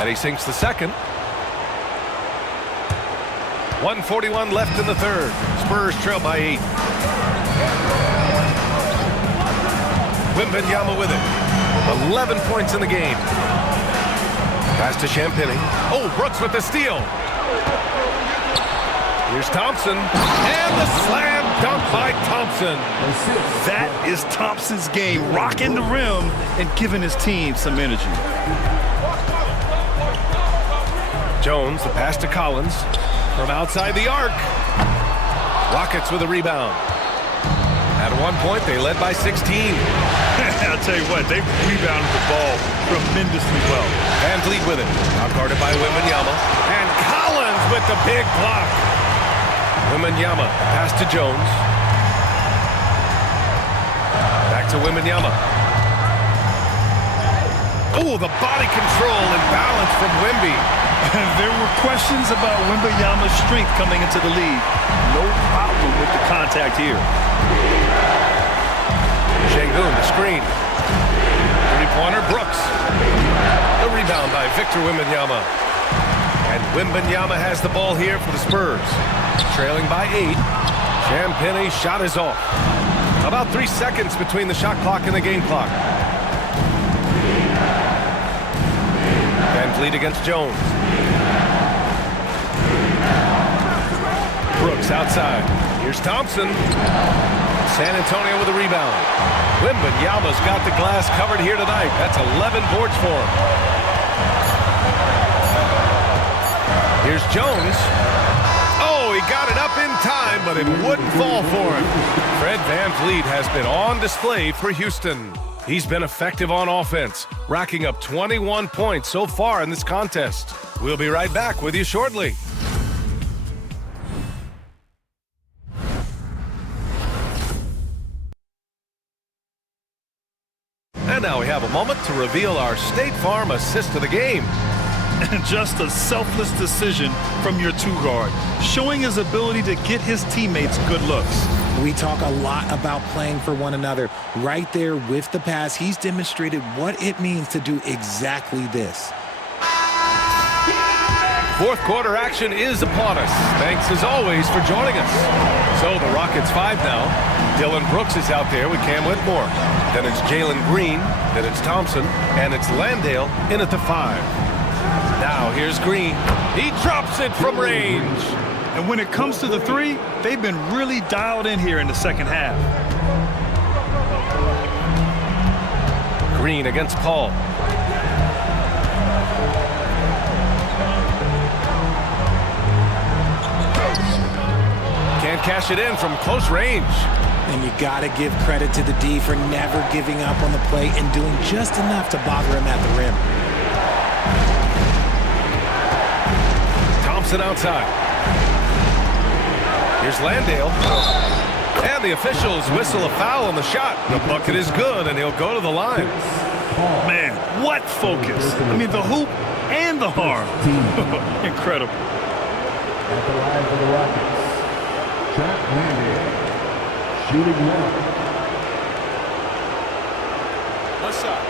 And he sinks the second. 1:41 left in the third. Spurs trail by 8. Wembanyama with it. 11 points in the game. Pass to Champagnie. Oh, Brooks with the steal. Here's Thompson. And the slam dunk by Thompson. That is Thompson's game, rocking the rim and giving his team some energy. Jones, the pass to Collins. From outside the arc. Rockets with a rebound. At one point, they led by 16. I'll tell you what, they rebounded the ball tremendously well. Van Vliet with it. Now guarded by Wembanyama. And Collins with the big block. Wembanyama, pass to Jones. Back to Wembanyama. Oh, the body control and balance from Wemby. There were questions about Wembanyama's strength coming into the league. No problem with the contact here. Şengün, the screen. Three-pointer, Brooks. The rebound by Victor Wembanyama. And Wembanyama has the ball here for the Spurs. Trailing by 8. Champagne's shot is off. About 3 seconds between the shot clock and the game clock. Van Vliet against Jones. Brooks outside. Here's Thompson. San Antonio with a rebound. Wembanyama's got the glass covered here tonight. That's 11 boards for him. Here's Jones. Oh, he got it up in time, but it wouldn't fall for him. Fred Van Vliet has been on display for Houston. He's been effective on offense, racking up 21 points so far in this contest. We'll be right back with you shortly. And now we have a moment to reveal our State Farm assist of the game. Just a selfless decision from your two-guard, showing his ability to get his teammates good looks. We talk a lot about playing for one another. Right there with the pass, he's demonstrated what it means to do exactly this. Fourth quarter action is upon us. Thanks as always for joining us. So the Rockets 5 now. Dylan Brooks is out there with Cam Whitmore. Then it's Jalen Green. Then it's Thompson. And it's Landale in at the 5. Now here's Green. He drops it from range. And when it comes to the 3, they've been really dialed in here in the second half. Green against Paul. Can't cash it in from close range. And you got to give credit to the D for never giving up on the play and doing just enough to bother him at the rim. Thompson outside. Here's Landale. And the officials whistle a foul on the shot. The bucket is good, and he'll go to the line. Man, what focus. I mean, the hoop and the harm. Incredible. At the line for the Rockets, Jack Landale, shooting 1. Left side.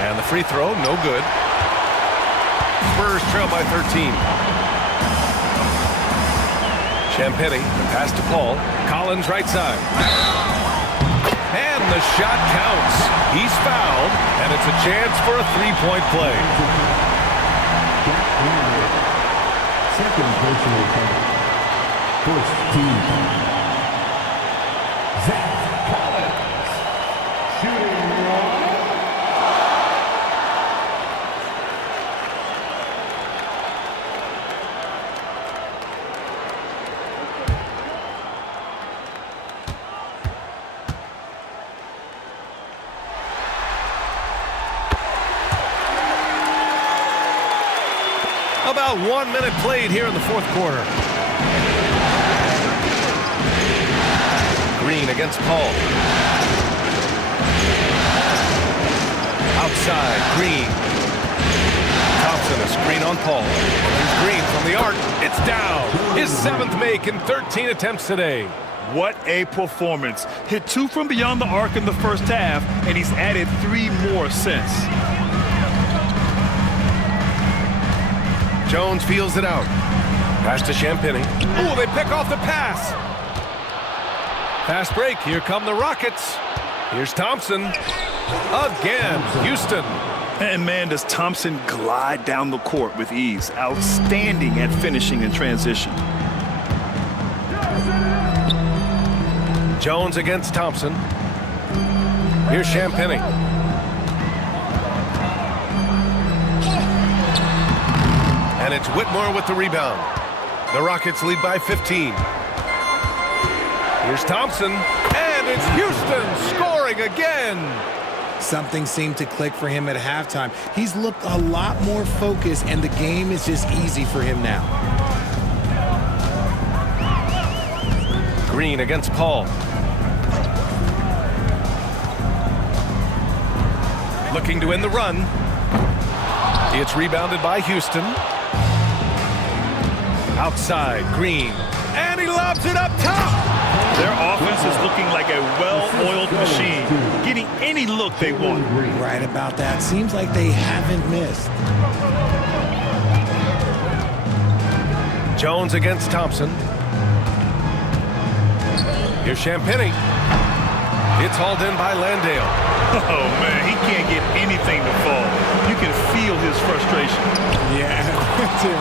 And the free throw, no good. Spurs trail by 13. Champagnie, the pass to Paul. Collins right side. And the shot counts. He's fouled, and it's a chance for a three-point play. Second personal foul. First team foul. Zach Collins, shooting 1. About 1 minute played here in the fourth quarter. Green against Paul. Outside, Green. Thompson, a screen on Paul. Here's Green from the arc. It's down. His 7th make in 13 attempts today. What a performance. Hit 2 from beyond the arc in the first half, and he's added 3 more since. Jones feels it out. Pass to Champagnie. Oh, they pick off the pass. Fast break. Here come the Rockets. Here's Thompson. Again, Houston. And man, does Thompson glide down the court with ease. Outstanding at finishing in transition. Jones against Thompson. Here's Champagny. And it's Whitmore with the rebound. The Rockets lead by 15. Here's Thompson, and it's Houston scoring again. Something seemed to click for him at halftime. He's looked a lot more focused, and the game is just easy for him now. Green against Paul. Looking to end the run. It's rebounded by Houston. Outside, Green. And he lobs it up top. Their offense is looking like a well-oiled machine, getting any look they want. Right about that. Seems like they haven't missed. Jones against Thompson. Here's Champagny. It's hauled in by Landale. Oh, man, he can't get anything to fall. You can feel his frustration. Yeah,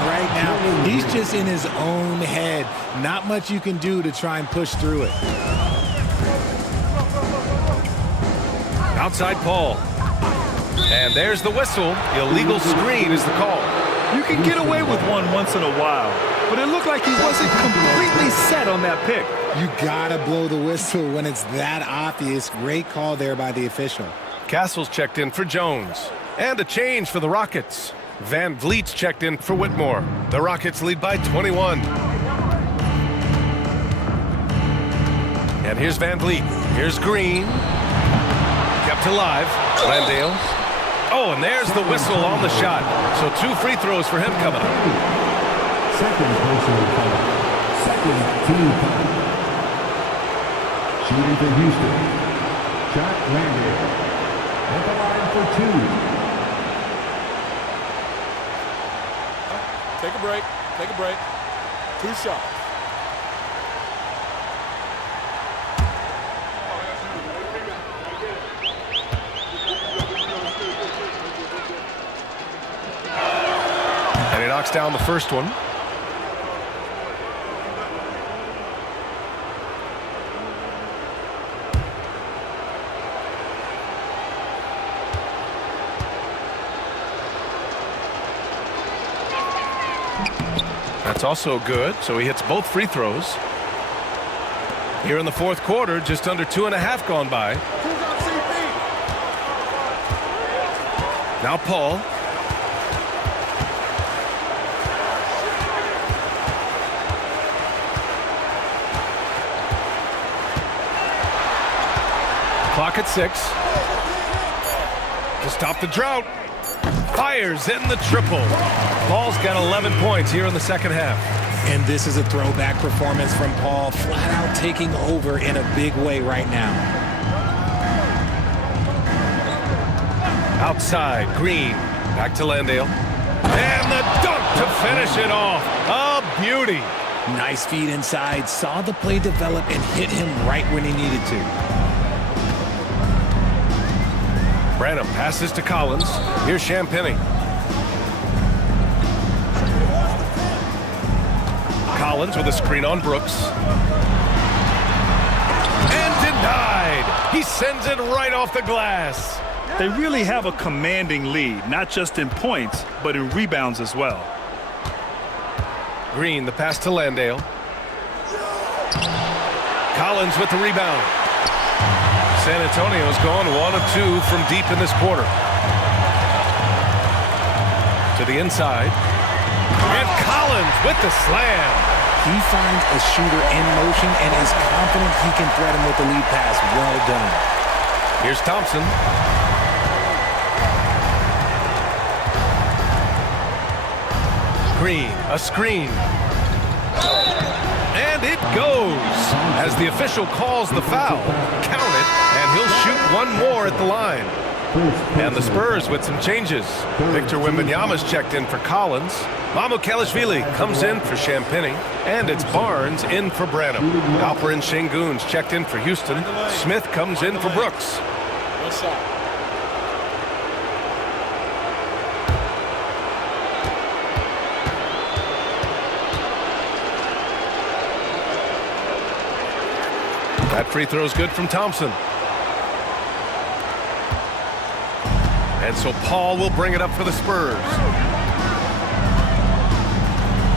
right now, he's just in his own head. Not much you can do to try and push through it. Outside Paul. And there's the whistle. Illegal screen is the call. You can get away with one once in a while, but it looked like he wasn't completely set on that pick. You gotta blow the whistle when it's that obvious. Great call there by the official. Castle's checked in for Jones. And a change for the Rockets. Van Vliet's checked in for Whitmore. The Rockets lead by 21. And here's Van Vliet. Here's Green. Kept alive. Landale. Oh, and there's the whistle on the shot. So 2 free throws for him coming up. Second personal foul. Second team foul. Shooting for Houston. Jack Landale. At the line for 2. Take a break. Take a break. 2 shots. And he knocks down the first one. That's also good, so he hits both free throws. Here in the fourth quarter, just under 2.5 gone by. Now Paul. Clock at 6. To stop the drought. Fires in the triple. Paul's got 11 points here in the second half. And this is a throwback performance from Paul, flat out taking over in a big way right now. Outside, Green. Back to Landale. And the dunk to finish it off. A beauty. Nice feed inside, saw the play develop and hit him right when he needed to. Branham passes to Collins. Here's Champagny. Collins with a screen on Brooks. And denied. He sends it right off the glass. They really have a commanding lead, not just in points, but in rebounds as well. Green, the pass to Landale. Collins with the rebound. San Antonio's gone 1 of 2 from deep in this quarter. To the inside. And Collins with the slam. He finds a shooter in motion and is confident he can thread him with the lead pass. Well done. Here's Thompson. Green, a screen. And it goes as the official calls the foul. Count it, and he'll shoot 1 more at the line. And the Spurs with some changes. Victor Wembanyama's checked in for Collins. Mamu Kelishvili comes in for Champagny. And it's Barnes in for Branham. Alperin Şengün's checked in for Houston. Smith comes in for Brooks. One shot. That free throw is good from Thompson. And so Paul will bring it up for the Spurs.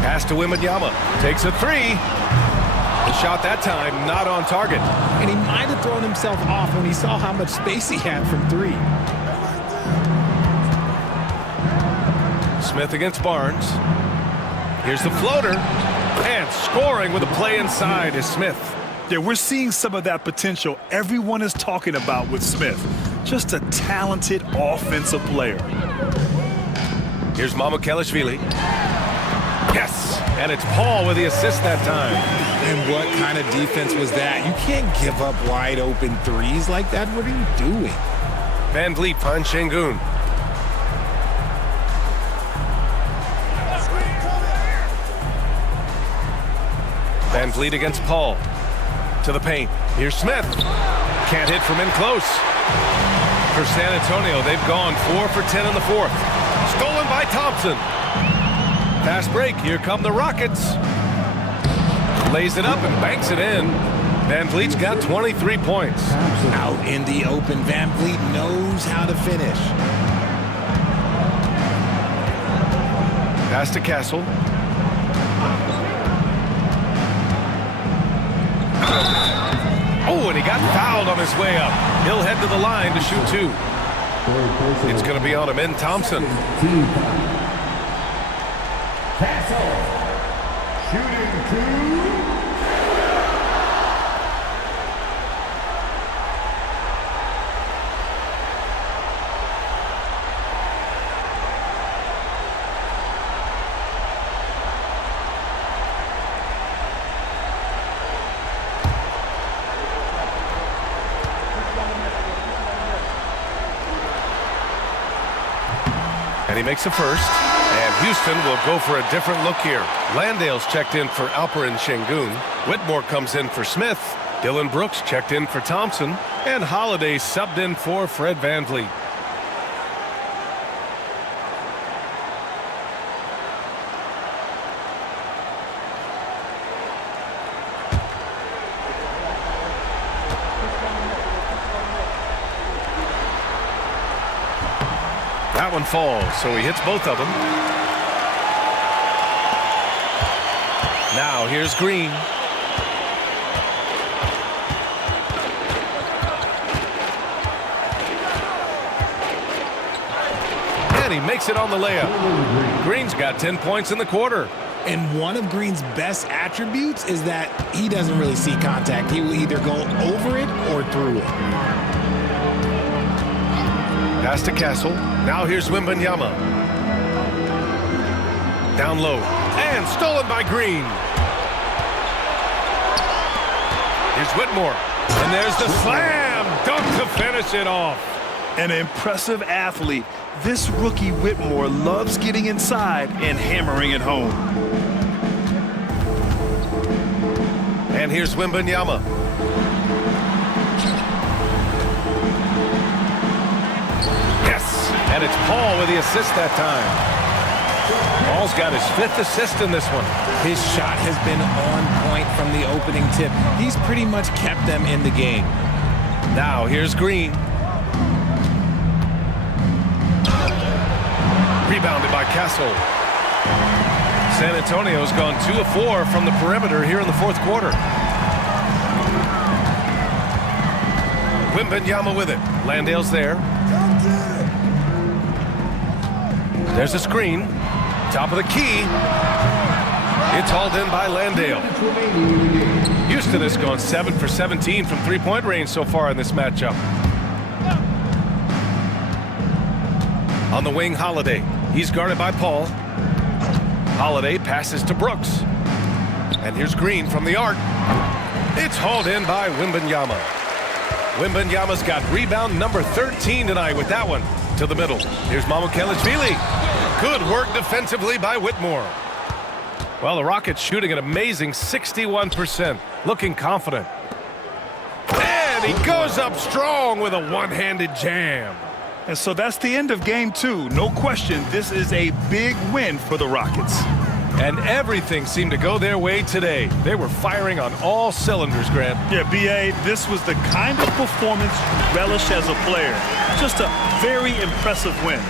Pass to Wembanyama. Takes a three. The shot that time not on target. And he might have thrown himself off when he saw how much space he had from three. Smith against Barnes. Here's the floater. And scoring with a play inside is Smith. Yeah, we're seeing some of that potential everyone is talking about with Smith. Just a talented offensive player. Here's Mamukelashvili. Yes! And it's Paul with the assist that time. And what kind of defense was that? You can't give up wide open threes like that. What are you doing? Van Vliet finds Şengün. Van Vliet against Paul. To the paint. Here's Smith. Can't hit from in close. For San Antonio, they've gone 4 for 10 in the fourth. Stolen by Thompson. Fast break. Here come the Rockets. Lays it up and banks it in. Van Vliet's got 23 points. Out in the open, Van Vliet knows how to finish. Pass to Castle. Oh, and he got fouled on his way up. He'll head to the line to shoot two. It's going to be on him in Thompson. Castle, shooting two. And he makes a first. And Houston will go for a different look here. Landale's checked in for Alperen Şengün. Whitmore comes in for Smith. Dylan Brooks checked in for Thompson. And Holiday subbed in for Fred Van Vliet. That one falls, so he hits both of them. Now here's Green. And he makes it on the layup. Green's got 10 points in the quarter. And one of Green's best attributes is that he doesn't really see contact. He will either go over it or through it. Pass to Castle. Now here's Wembanyama. Down low. And stolen by Green. Here's Whitmore. And there's the slam dunk to finish it off. An impressive athlete. This rookie Whitmore loves getting inside and hammering it home. And here's Wembanyama. And it's Paul with the assist that time. Paul's got his 5th assist in this one. His shot has been on point from the opening tip. He's pretty much kept them in the game. Now here's Green. Rebounded by Castle. San Antonio's gone 2 of 4 from the perimeter here in the fourth quarter. Wembanyama with it. Landale's there. There's a screen. Top of the key. It's hauled in by Landale. Houston has gone 7 for 17 from three-point range so far in this matchup. On the wing, Holiday. He's guarded by Paul. Holiday passes to Brooks. And here's Green from the arc. It's hauled in by Wembanyama. Wembanyama's got rebound number 13 tonight with that one. To the middle. Here's Mamukelashvili. Good work defensively by Whitmore. Well, the Rockets shooting an amazing 61%. Looking confident. And he goes up strong with a one-handed jam. And so that's the end of game 2. No question, this is a big win for the Rockets. And everything seemed to go their way today. They were firing on all cylinders, Grant. Yeah, B.A., this was the kind of performance you relish as a player. Just a very impressive win.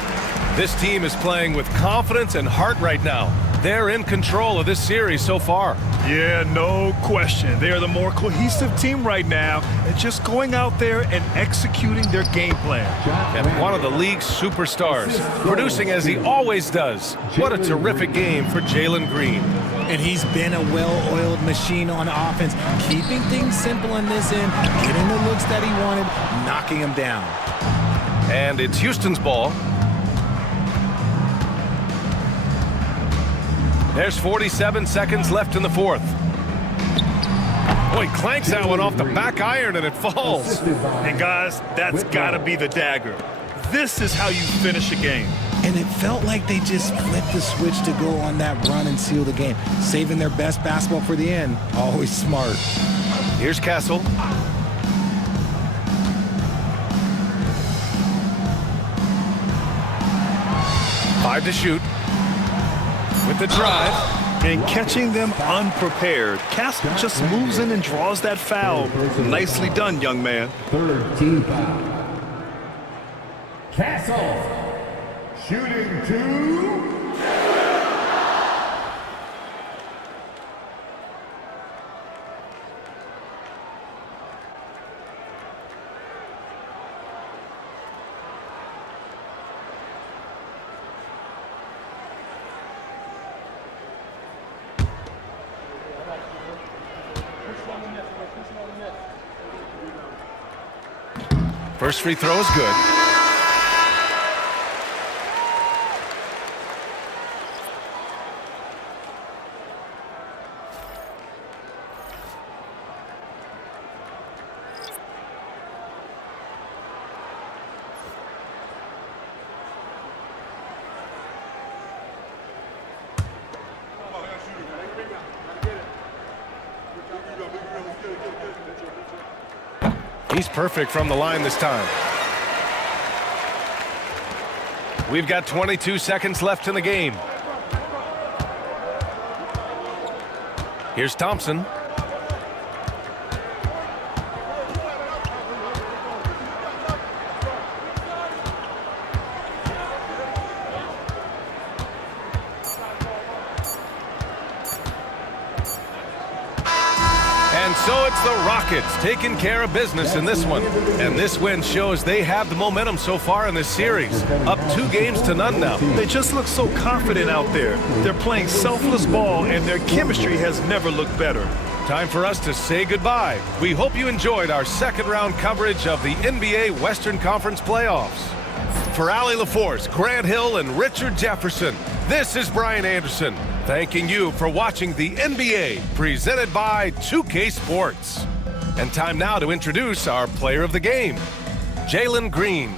This team is playing with confidence and heart right now. They're in control of this series so far. Yeah, no question. They are the more cohesive team right now and just going out there and executing their game plan. And one of the league's superstars, producing as he always does. What a terrific game for Jalen Green. And he's been a well-oiled machine on offense, keeping things simple in this end, getting the looks that he wanted, knocking them down. And it's Houston's ball. There's 47 seconds left in the fourth. Oh, he clanks that one off the back iron and it falls. And guys, that's got to be the dagger. This is how you finish a game. And it felt like they just flipped the switch to go on that run and seal the game, saving their best basketball for the end. Always smart. Here's Castle. Five to shoot. With the drive. And catching them unprepared. Castle just moves in and draws that foul. Nicely done, young man. Third team foul. Castle shooting 2. First free throw is good. He's perfect from the line this time. We've got 22 seconds left in the game. Here's Thompson. And so it's the Rockets taking care of business in this one. And this win shows they have the momentum so far in this series. Up 2-0 now. They just look so confident out there. They're playing selfless ball, and their chemistry has never looked better. Time for us to say goodbye. We hope you enjoyed our second round coverage of the NBA Western Conference playoffs. For Allie LaForce, Grant Hill, and Richard Jefferson, this is Brian Anderson, thanking you for watching the NBA presented by 2K Sports. And time now to introduce our player of the game, Jalen Green.